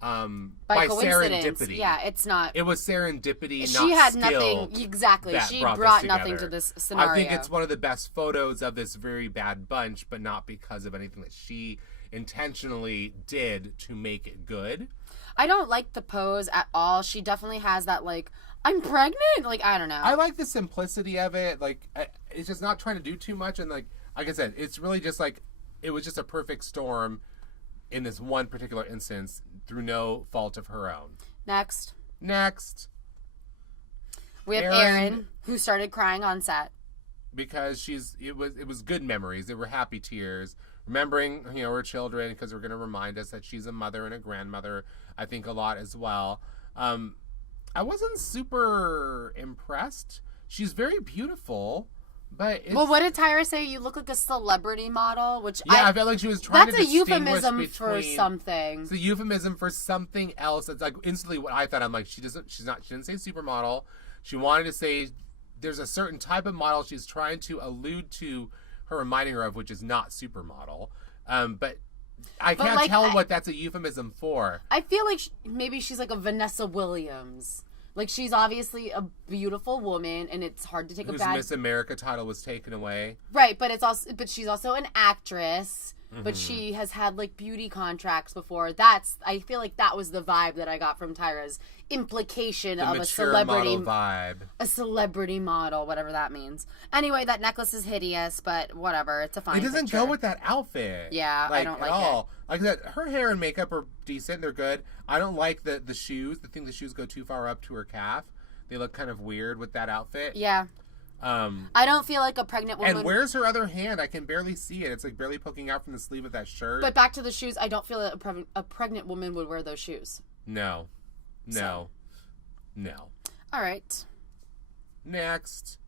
by serendipity. It's not. It was serendipity. She not had skill nothing. Exactly. She brought nothing to this scenario. I think it's one of the best photos of this very bad bunch, but not because of anything that she intentionally did to make it good. I don't like the pose at all. She definitely has that, like, I'm pregnant? Like, I don't know. I like the simplicity of it. Like, it's just not trying to do too much. And, like I said, it's really just, like, it was just a perfect storm in this one particular instance through no fault of her own. Next. We have Erin, who started crying on set. Because it was good memories. They were happy tears. Remembering, her children, because they're going to remind us that she's a mother and a grandmother, I think, a lot as well. I wasn't super impressed. She's very beautiful, but well, what did Tyra say? You look like a celebrity model, which I felt like she was trying to distinguish euphemism for something. It's a euphemism for something else. It's like instantly what I thought. I'm like, she didn't say supermodel. She wanted to say there's a certain type of model she's trying to allude to her reminding her of, which is not supermodel. But I can't tell what that's a euphemism for. I feel like maybe she's like a Vanessa Williams. Like, she's obviously a beautiful woman, and it's hard to take Whose a bad... Miss America title was taken away. Right, but she's also an actress. Mm-hmm. But she has had, like, beauty contracts before. I feel like that was the vibe that I got from Tyra's implication of a celebrity model vibe. A celebrity model, whatever that means. Anyway, that necklace is hideous, but whatever. It's a fine It doesn't picture. go with that outfit. Yeah, I don't like it. Like I said, her hair and makeup are decent. They're good. I don't like the shoes. I think the shoes go too far up to her calf. They look kind of weird with that outfit. Yeah. I don't feel like a pregnant woman. And where's her other hand? I can barely see it. It's like barely poking out from the sleeve of that shirt. But back to the shoes, I don't feel that a pregnant woman would wear those shoes. No. All right. Next.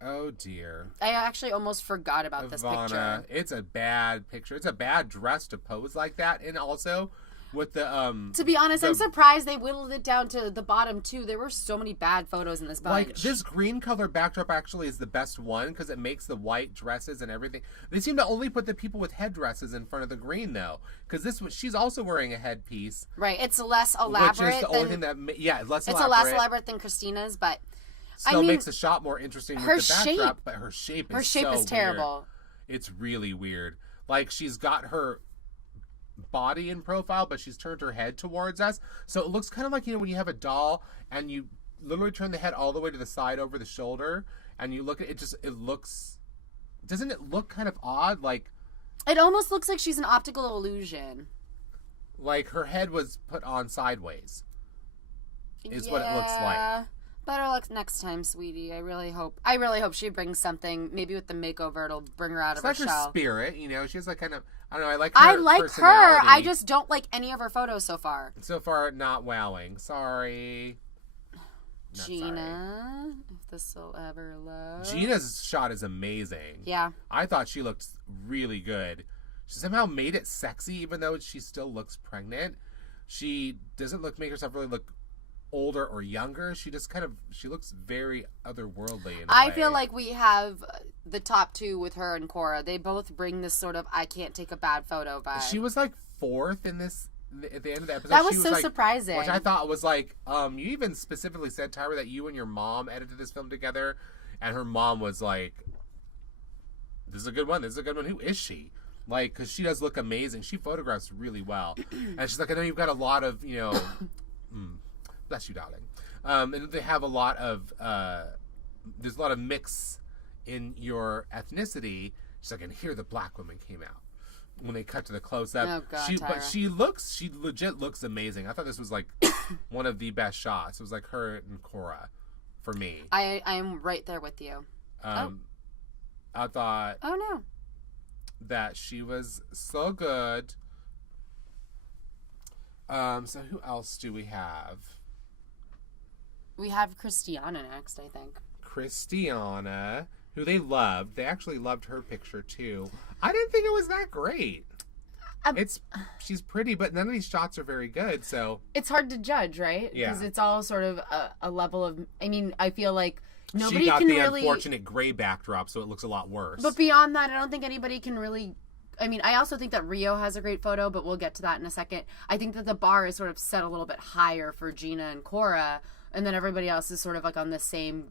Oh, dear. I actually almost forgot about this picture. It's a bad picture. It's a bad dress to pose like that. And also... with the to be honest, I'm surprised they whittled it down to the bottom too. There were so many bad photos in this bunch. Like, this green color backdrop actually is the best one because it makes the white dresses and everything. They seem to only put the people with headdresses in front of the green though, because she's also wearing a headpiece. Right, it's less elaborate. Which is the only thing that less elaborate. It's less elaborate than Christina's, but still makes the shot more interesting with the backdrop. But her shape is terrible. Weird. It's really weird. Like, she's got her body in profile, but she's turned her head towards us, so it looks kind of like when you have a doll and you literally turn the head all the way to the side over the shoulder and you look at it, doesn't it look kind of odd? Like, it almost looks like she's an optical illusion, like her head was put on sideways is what it looks like. Better luck next time, sweetie. I really hope she brings something. Maybe with the makeover, it'll bring her out of her shell. It's like her spirit, she has like kind of, I don't know, I like her. I just don't like any of her photos so far. So far, not wowing. Sorry. Gina, if this will ever load. Gina's shot is amazing. Yeah. I thought she looked really good. She somehow made it sexy, even though she still looks pregnant. She doesn't make herself really look older or younger. She just she looks very otherworldly in a way. I feel like we have the top two with her and Cora. They both bring this sort of I can't take a bad photo vibe. She was like fourth in this at the end of the episode. That was so surprising. Which I thought was like, you even specifically said, Tyra, that you and your mom edited this film together, and her mom was like, this is a good one. Who is she? Like, because she does look amazing. She photographs really well. And she's like, I know you've got a lot of, bless you, darling. And they have a lot of, there's a lot of mix in your ethnicity. She's like, and here the black woman came out. When they cut to the close-up. Oh, God, but she legit looks amazing. I thought this was like one of the best shots. It was like her and Cora for me. I am right there with you. I thought no. that she was so good. So who else do we have? We have Crystianna next, I think. Crystianna, who they loved. They actually loved her picture too. I didn't think it was that great. She's pretty, but none of these shots are very good, so it's hard to judge, right? Yeah, because it's all sort of a level of. I mean, I feel like nobody she got can the really unfortunate gray backdrop, so it looks a lot worse. But beyond that, I don't think anybody can really I mean, I also think that Rio has a great photo, but we'll get to that in a second. I think that the bar is sort of set a little bit higher for Gina and Cora, and then everybody else is sort of like on the same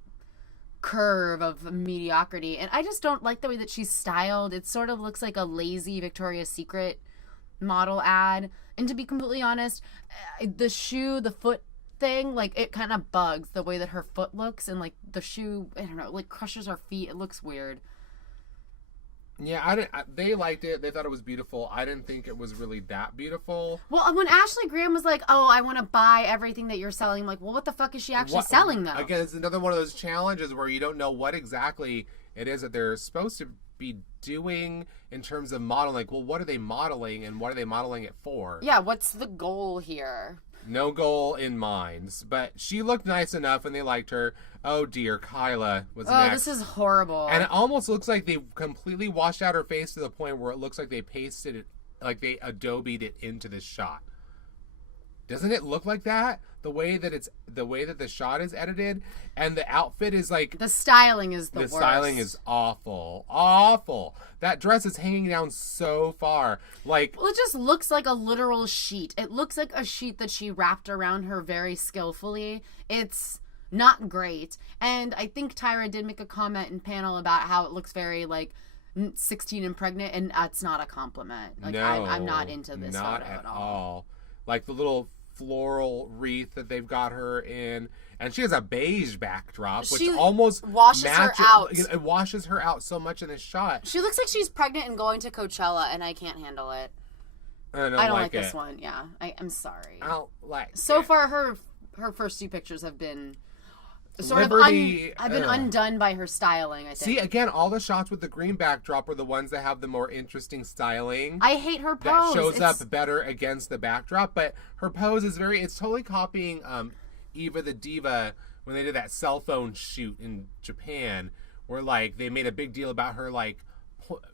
curve of mediocrity. And I just don't like the way that she's styled. It sort of looks like a lazy Victoria's Secret model ad. And to be completely honest, the foot thing, like, it kind of bugs the way that her foot looks, and like the shoe, I don't know, like crushes her feet. It looks weird. Yeah, they liked it. They thought it was beautiful. I didn't think it was really that beautiful. Well, when Ashley Graham was like, "Oh, I want to buy everything that you're selling," I'm like, well, what the fuck is she actually selling, though? Again, it's another one of those challenges where you don't know what exactly it is that they're supposed to be doing in terms of modeling. Like, well, what are they modeling, and what are they modeling it for? Yeah, what's the goal here? No goal in mind. But she looked nice enough, and they liked her. Oh, dear. Kyla was next. Oh, this is horrible. And it almost looks like they completely washed out her face to the point where it looks like they pasted it, like they Adobe'd it into this shot. Doesn't it look like that? The way that the shot is edited, and the outfit is like... The styling is the worst. The styling is awful. Awful. That dress is hanging down so far. Like... Well, it just looks like a literal sheet. It looks like a sheet that she wrapped around her very skillfully. It's not great. And I think Tyra did make a comment in panel about how it looks very, like, 16 and pregnant, and that's not a compliment. Like, no, I'm not into this not photo at all. Like, the little floral wreath that they've got her in, and she has a beige backdrop, which she almost washes her out. It washes her out so much in this shot. She looks like she's pregnant and going to Coachella, and I can't handle it. I don't like this one. Yeah, I'm sorry. I don't like so it. far, her first two pictures have been I've been undone by her styling, I think. See, again, all the shots with the green backdrop are the ones that have the more interesting styling. I hate her pose. That shows up better against the backdrop, but her pose is it's totally copying Eva the Diva when they did that cell phone shoot in Japan, where, like, they made a big deal about her, like,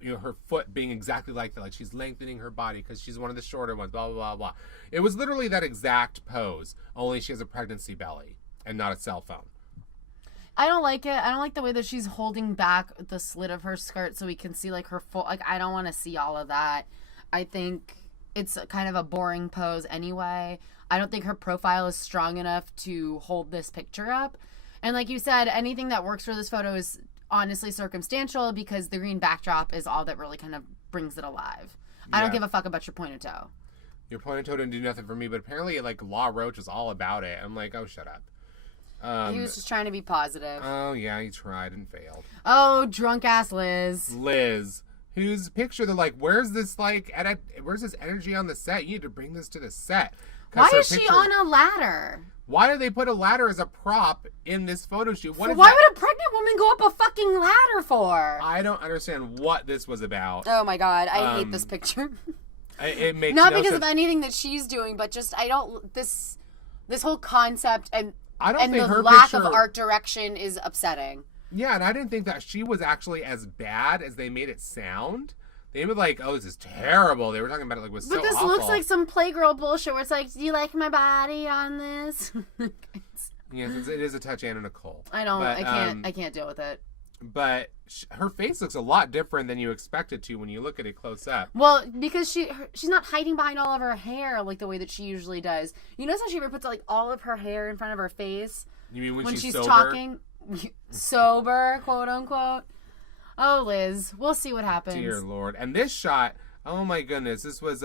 her foot being exactly like that. Like, she's lengthening her body because she's one of the shorter ones, blah, blah, blah, blah. It was literally that exact pose, only she has a pregnancy belly and not a cell phone. I don't like it. I don't like the way that she's holding back the slit of her skirt so we can see, like, her full... Like, I don't want to see all of that. I think it's kind of a boring pose anyway. I don't think her profile is strong enough to hold this picture up. And like you said, anything that works for this photo is honestly circumstantial because the green backdrop is all that really kind of brings it alive. Yeah. I don't give a fuck about your pointed toe. Your pointed toe didn't do nothing for me, but apparently, like, Law Roach was all about it. I'm like, oh, shut up. He was just trying to be positive. Oh, yeah, he tried and failed. Oh, drunk-ass Liz. Liz, whose picture, they're like, where's this energy on the set? You need to bring this to the set. Why is she on a ladder? Why did they put a ladder as a prop in this photo shoot? Why would a pregnant woman go up a fucking ladder for? I don't understand what this was about. Oh, my God. I hate this picture. It makes Not no because sense. of anything that she's doing, but just, this whole concept and the lack of art direction is upsetting. Yeah, and I didn't think that she was actually as bad as they made it sound. They were like, oh, this is terrible. They were talking about it like it was so awful. But this looks like some Playgirl bullshit where it's like, do you like my body on this? Yes, it is a touch Anna Nicole. I don't. But, I can't deal with it. But her face looks a lot different than you expect it to when you look at it close up. Well, because she's not hiding behind all of her hair like the way that she usually does. You notice how she ever puts like all of her hair in front of her face? You mean when she's sober? Talking? Sober, quote unquote. Oh, Liz, we'll see what happens. Dear Lord. And this shot, oh my goodness, this was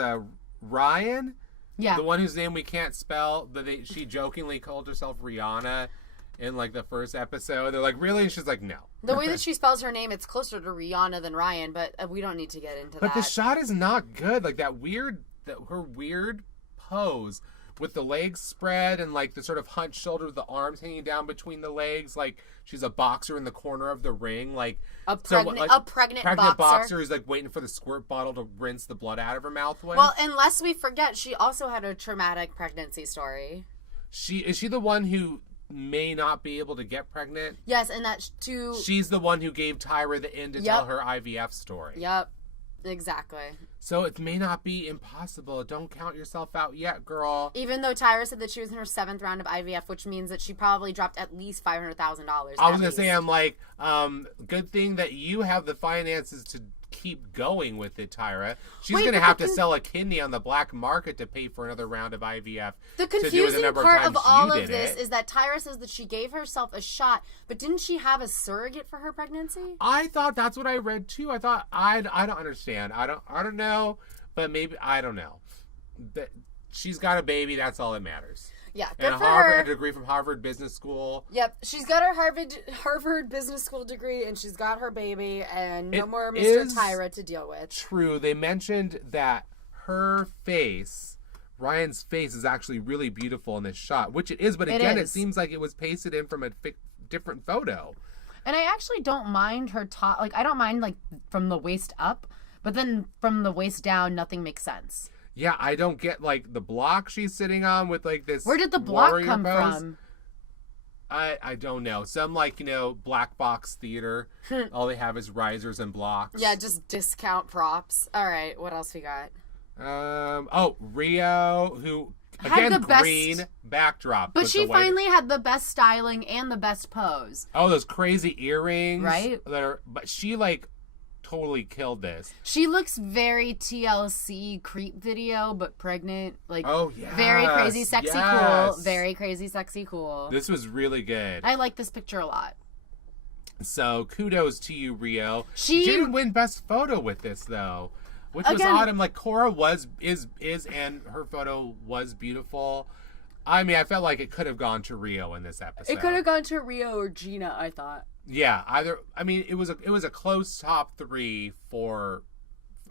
Ryan? Yeah. The one whose name we can't spell. She jokingly called herself Rihanna in like the first episode. They're like, really? And she's like, no. The way that she spells her name, it's closer to Rihanna than Ryan, but we don't need to get into that. But the shot is not good. Like her weird pose with the legs spread and like the sort of hunched shoulders, the arms hanging down between the legs, like she's a boxer in the corner of the ring, like a pregnant boxer who's like waiting for the squirt bottle to rinse the blood out of her mouth with. Well, unless we forget, she also had a traumatic pregnancy story. Is she the one who may not be able to get pregnant? Yes, and that's too. She's the one who gave Tyra the in to tell her IVF story. Yep, exactly. So it may not be impossible. Don't count yourself out yet, girl. Even though Tyra said that she was in her 7th round of IVF, which means that she probably dropped at least $500,000. I was going to say, I'm like, good thing that you have the finances to keep going with it, Tyra. She's going to have to sell a kidney on the black market to pay for another round of IVF. The confusing part of all of this is that Tyra says that she gave herself a shot, but didn't she have a surrogate for her pregnancy? I thought that's what I read too. I thought I don't understand. I don't know, but maybe I don't know. She's got a baby. That's all that matters. Yeah, good and for her. A degree from Harvard Business School. Yep, she's got her Harvard Business School degree, and she's got her baby, and no more Mr. Tyra to deal with. True. They mentioned that her face, Ryan's face, is actually really beautiful in this shot, which it is, but again, it seems like it was pasted in from a different photo. And I actually don't mind her top. Like, I don't mind, like, from the waist up, but then from the waist down, nothing makes sense. Yeah, I don't get, like, the block she's sitting on with, like, this Where did the block come from? I don't know. Some, like, black box theater. All they have is risers and blocks. Yeah, just discount props. All right, what else we got? Rio, who, again, green backdrop. But she finally had the best styling and the best pose. Oh, those crazy earrings. Right? But she, like, totally killed this. She looks very TLC creep video, but pregnant. Like, oh yeah, very crazy, sexy, cool. Very crazy, sexy, cool. This was really good. I like this picture a lot. So kudos to you, Rio. She didn't win best photo with this though, which was odd. Like Cora is and her photo was beautiful. I mean, I felt like it could have gone to Rio in this episode. It could have gone to Rio or Gina, I thought. Yeah, either. I mean, it was a close top 3 for.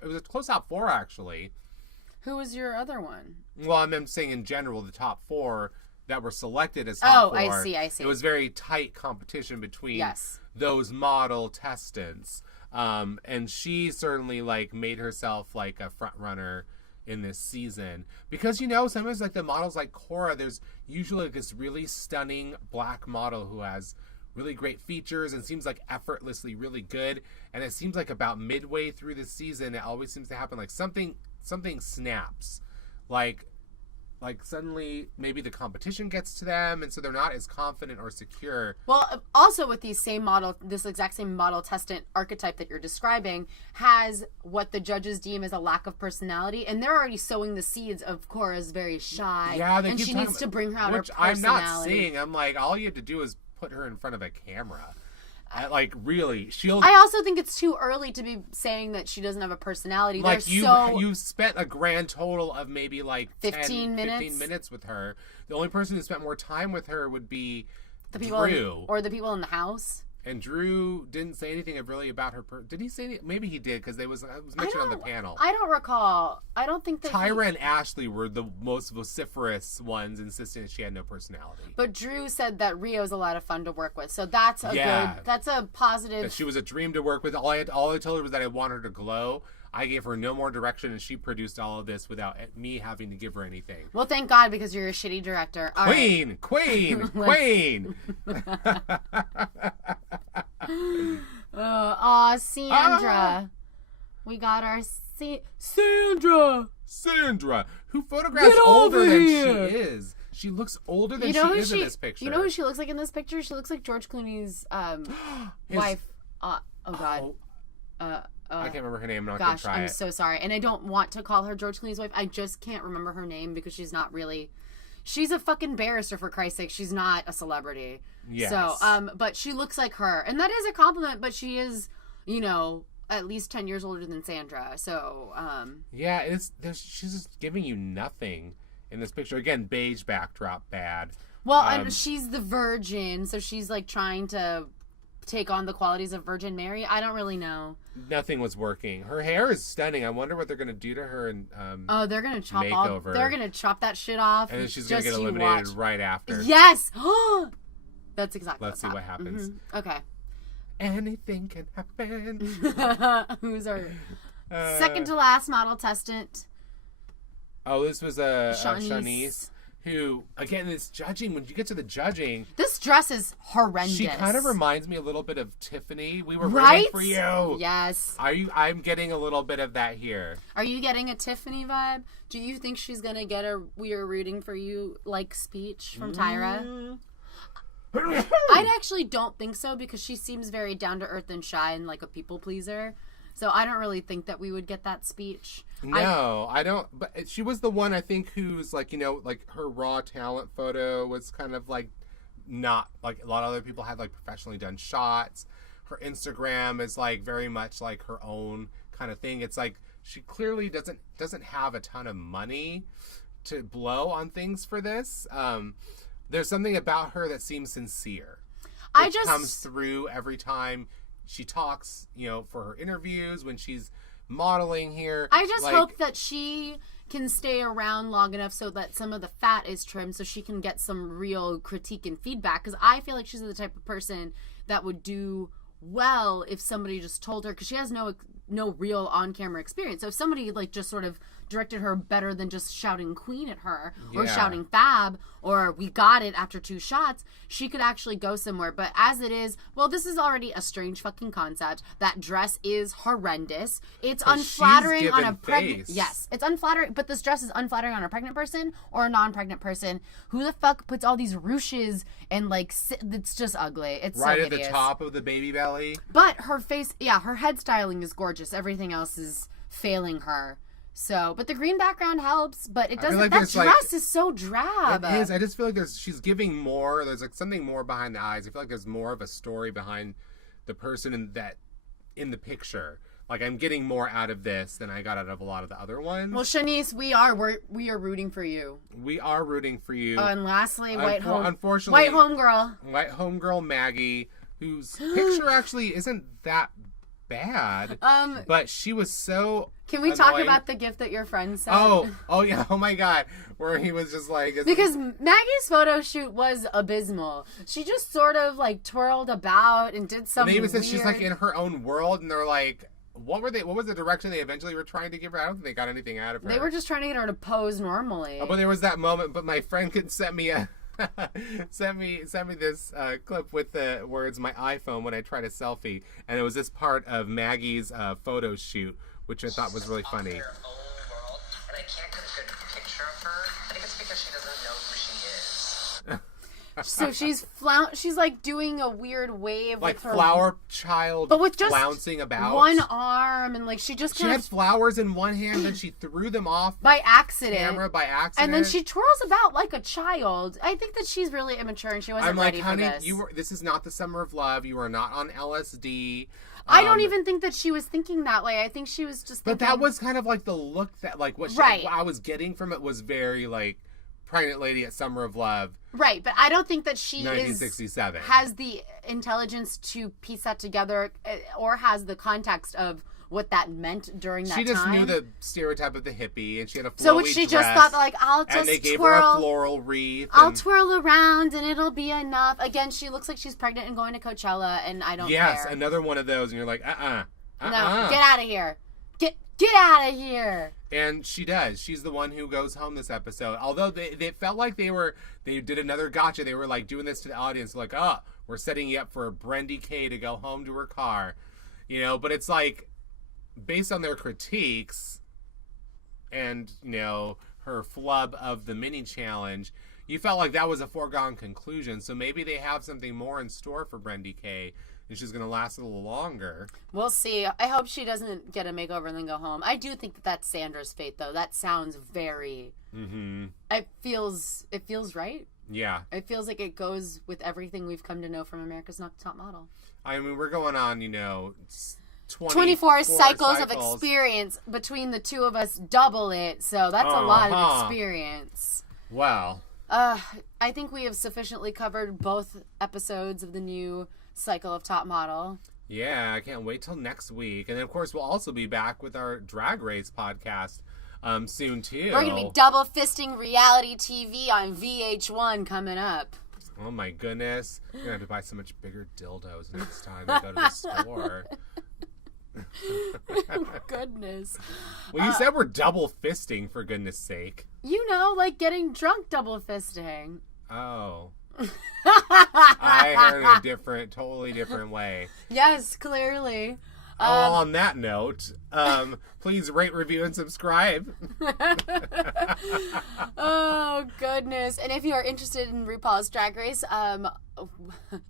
It was a close top 4 actually. Who was your other one? Well, I'm saying in general the top 4 that were selected as top 4. I see. It was very tight competition between those model testants, and she certainly like made herself like a front runner in this season because sometimes like the models like Cora, there's usually like this really stunning black model who has really great features and seems like effortlessly really good, and it seems like about midway through the season it always seems to happen, like something snaps, like suddenly maybe the competition gets to them and so they're not as confident or secure. Well, also with this exact same model testant archetype that you're describing has what the judges deem as a lack of personality, and they're already sowing the seeds of Cora's very shy, and she needs to bring out her personality. I'm not saying, I'm like, all you have to do is put her in front of a camera. Like, really, I also think it's too early to be saying that she doesn't have a personality. Like, you spent a grand total of maybe, like, 15 minutes with her. The only person who spent more time with her would be Drew. Or the people in the house. And Drew didn't say anything really about her. Did he say anything? Maybe he did, because it was mentioned on the panel. I don't recall. I don't think that Tyra and Ashley were the most vociferous ones, insisting that she had no personality. But Drew said that Rio's a lot of fun to work with, so that's a positive. That she was a dream to work with. All I told her was that I want her to glow. I gave her no more direction, and she produced all of this without me having to give her anything. Well, thank God, because you're a shitty director. Queen! Sandra. We got our Sandra, who photographs older than she is. She looks older than she is in this picture. You know who she looks like in this picture? She looks like George Clooney's wife. Oh, God. I can't remember her name. I'm not going to try it. I'm so sorry. And I don't want to call her George Clooney's wife. I just can't remember her name because she's not really... She's a fucking barrister, for Christ's sake. She's not a celebrity. Yes. So, but she looks like her. And that is a compliment, but she is, at least 10 years older than Sandra. So, yeah, she's just giving you nothing in this picture. Again, beige backdrop, bad. Well, she's the virgin, so she's, like, trying to take on the qualities of Virgin Mary. I don't really know. Nothing was working. Her hair is stunning. I wonder what they're going to do to her in they're going to chop they're going to chop that shit off. And then she's going to get eliminated right after. Yes! That's exactly Let's see what happens. Mm-hmm. Okay. Anything can happen. Who's our second to last model testant? Oh, this was Shanice. Who, again, this judging, when you get to the judging... This dress is horrendous. She kind of reminds me a little bit of Tiffany. We were rooting for you. Yes. I'm getting a little bit of that here. Are you getting a Tiffany vibe? Do you think she's going to get a "we are rooting for you" like speech from Tyra? I actually don't think so, because she seems very down to earth and shy and like a people pleaser. So I don't really think that we would get that speech. No, I don't. But she was the one, I think, who's like, like her raw talent photo was kind of like not like a lot of other people had like professionally done shots. Her Instagram is like very much like her own kind of thing. It's like she clearly doesn't have a ton of money to blow on things for this. There's something about her that seems sincere. It comes through every time she talks, for her interviews, when she's modeling here. I just hope that she can stay around long enough so that some of the fat is trimmed so she can get some real critique and feedback. Because I feel like she's the type of person that would do well if somebody just told her, because she has no real on-camera experience. So if somebody like just sort of directed her better than just shouting queen at her or shouting fab or we got it after 2 shots, she could actually go somewhere. But as it is, well, this is already a strange fucking concept. That dress is horrendous. It's unflattering on a pregnant. Yes, it's unflattering. But this dress is unflattering on a pregnant person or a non-pregnant person. Who the fuck puts all these ruches and like? It's just ugly. It's right so at the top of the baby belly. But her face, her head styling is gorgeous. Everything else is failing her. So, but the green background helps, but it doesn't. Like that dress is so drab. It is. I just feel like she's giving more. There's like something more behind the eyes. I feel like there's more of a story behind the person in the picture. Like I'm getting more out of this than I got out of a lot of the other ones. Well, Shanice, we are rooting for you. We are rooting for you. And lastly, unfortunately, white homegirl Maggie, whose picture actually isn't that bad. But she was so. Can we talk about the gift that your friend sent? Oh yeah. Oh my God. Where he was just like. Because Maggie's photo shoot was abysmal. She just sort of like twirled about and did something. And they even said she's like in her own world, and they're like, what was the direction they eventually were trying to give her? I don't think they got anything out of her. They were just trying to get her to pose normally. But there was that moment. But my friend could send me send me this clip with the words "my iPhone" when I tried a selfie, and it was this part of Maggie's photo shoot, which I thought was really funny. Her own world, and I can't get a good picture of her. I think it's because she doesn't know who she is. So she's like doing a weird wave like with her flower child, but with just flouncing about one arm, and like she had flowers in one hand, and she threw them off by accident, and then she twirls about like a child. I think that she's really immature, and she wasn't ready for this. Honey, this is not the summer of love. You are not on LSD. I don't even think that she was thinking that way. I think she was just thinking... But that was kind of like the look that, like, what I was getting from it was very, like, pregnant lady at Summer of Love. Right, but I don't think that she 1967. Has the intelligence to piece that together or has the context of what that meant during that time. She just knew the stereotype of the hippie, and she had a flowy So she just thought, like, and they gave her a floral wreath. I'll twirl around, and it'll be enough. Again, she looks like she's pregnant and going to Coachella, and I don't care. Yes, another one of those, and you're like, No, get out of here. Get out of here. And she does. She's the one who goes home this episode. Although they felt like they did another gotcha. They were, like, doing this to the audience. Like, we're setting you up for Brenda Kay to go home to her car. But it's like... based on their critiques and, her flub of the mini challenge, you felt like that was a foregone conclusion. So maybe they have something more in store for Brenda Kay, and she's going to last a little longer. We'll see. I hope she doesn't get a makeover and then go home. I do think that that's Sandra's fate, though. That sounds very... Mm-hmm. It feels right. Yeah. It feels like it goes with everything we've come to know from America's Next Top Model. I mean, we're going on, 24 cycles of experience between the two of us, double it. So that's a lot of experience. Wow. I think we have sufficiently covered both episodes of the new cycle of Top Model. Yeah, I can't wait till next week. And then, of course, we'll also be back with our Drag Race podcast soon, too. We're going to be double fisting reality TV on VH1 coming up. Oh, my goodness. We're going to have to buy so much bigger dildos next time we go to the store. Goodness. Well, you said we're double fisting, for goodness sake. Like getting drunk double fisting. Oh. I heard a totally different way. Yes, clearly. On that note, please rate, review, and subscribe. Oh, goodness. And if you are interested in RuPaul's Drag Race,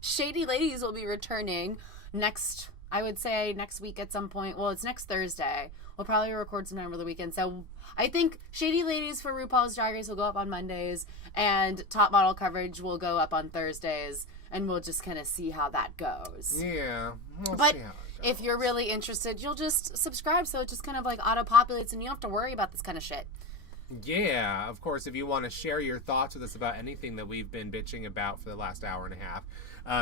Shady Ladies will be returning next I would say next week at some point. Well, it's next Thursday. We'll probably record sometime over the weekend. So I think Shady Ladies for RuPaul's Drag Race will go up on Mondays, and Top Model coverage will go up on Thursdays, and we'll just kind of see how that goes. Yeah. But if you're really interested, you'll just subscribe, so it just kind of like auto-populates, and you don't have to worry about this kind of shit. Yeah, of course, if you want to share your thoughts with us about anything that we've been bitching about for the last hour and a half,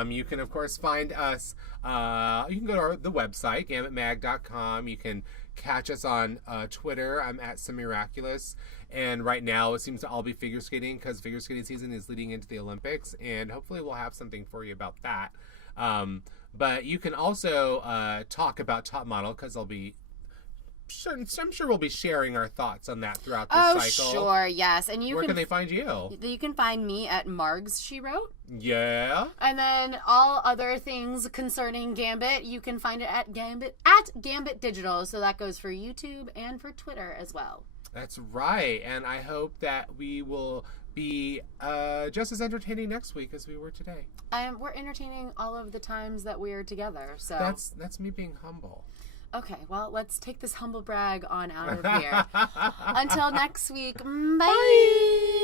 you can, of course, find us. You can go to the website, gambitmag.com. You can catch us on Twitter. I'm at Semiraculous. And right now, it seems to all be figure skating because figure skating season is leading into the Olympics. And hopefully we'll have something for you about that. But you can also talk about Top Model because I'll be... I'm sure we'll be sharing our thoughts on that throughout this cycle. Oh, sure, yes. And where can they find you? You can find me at Margs, She Wrote. Yeah. And then all other things concerning Gambit, you can find it at Gambit Digital. So that goes for YouTube and for Twitter as well. That's right. And I hope that we will be just as entertaining next week as we were today. We're entertaining all of the times that we're together. So that's me being humble. Okay, well, let's take this humble brag on out of here. Until next week, bye.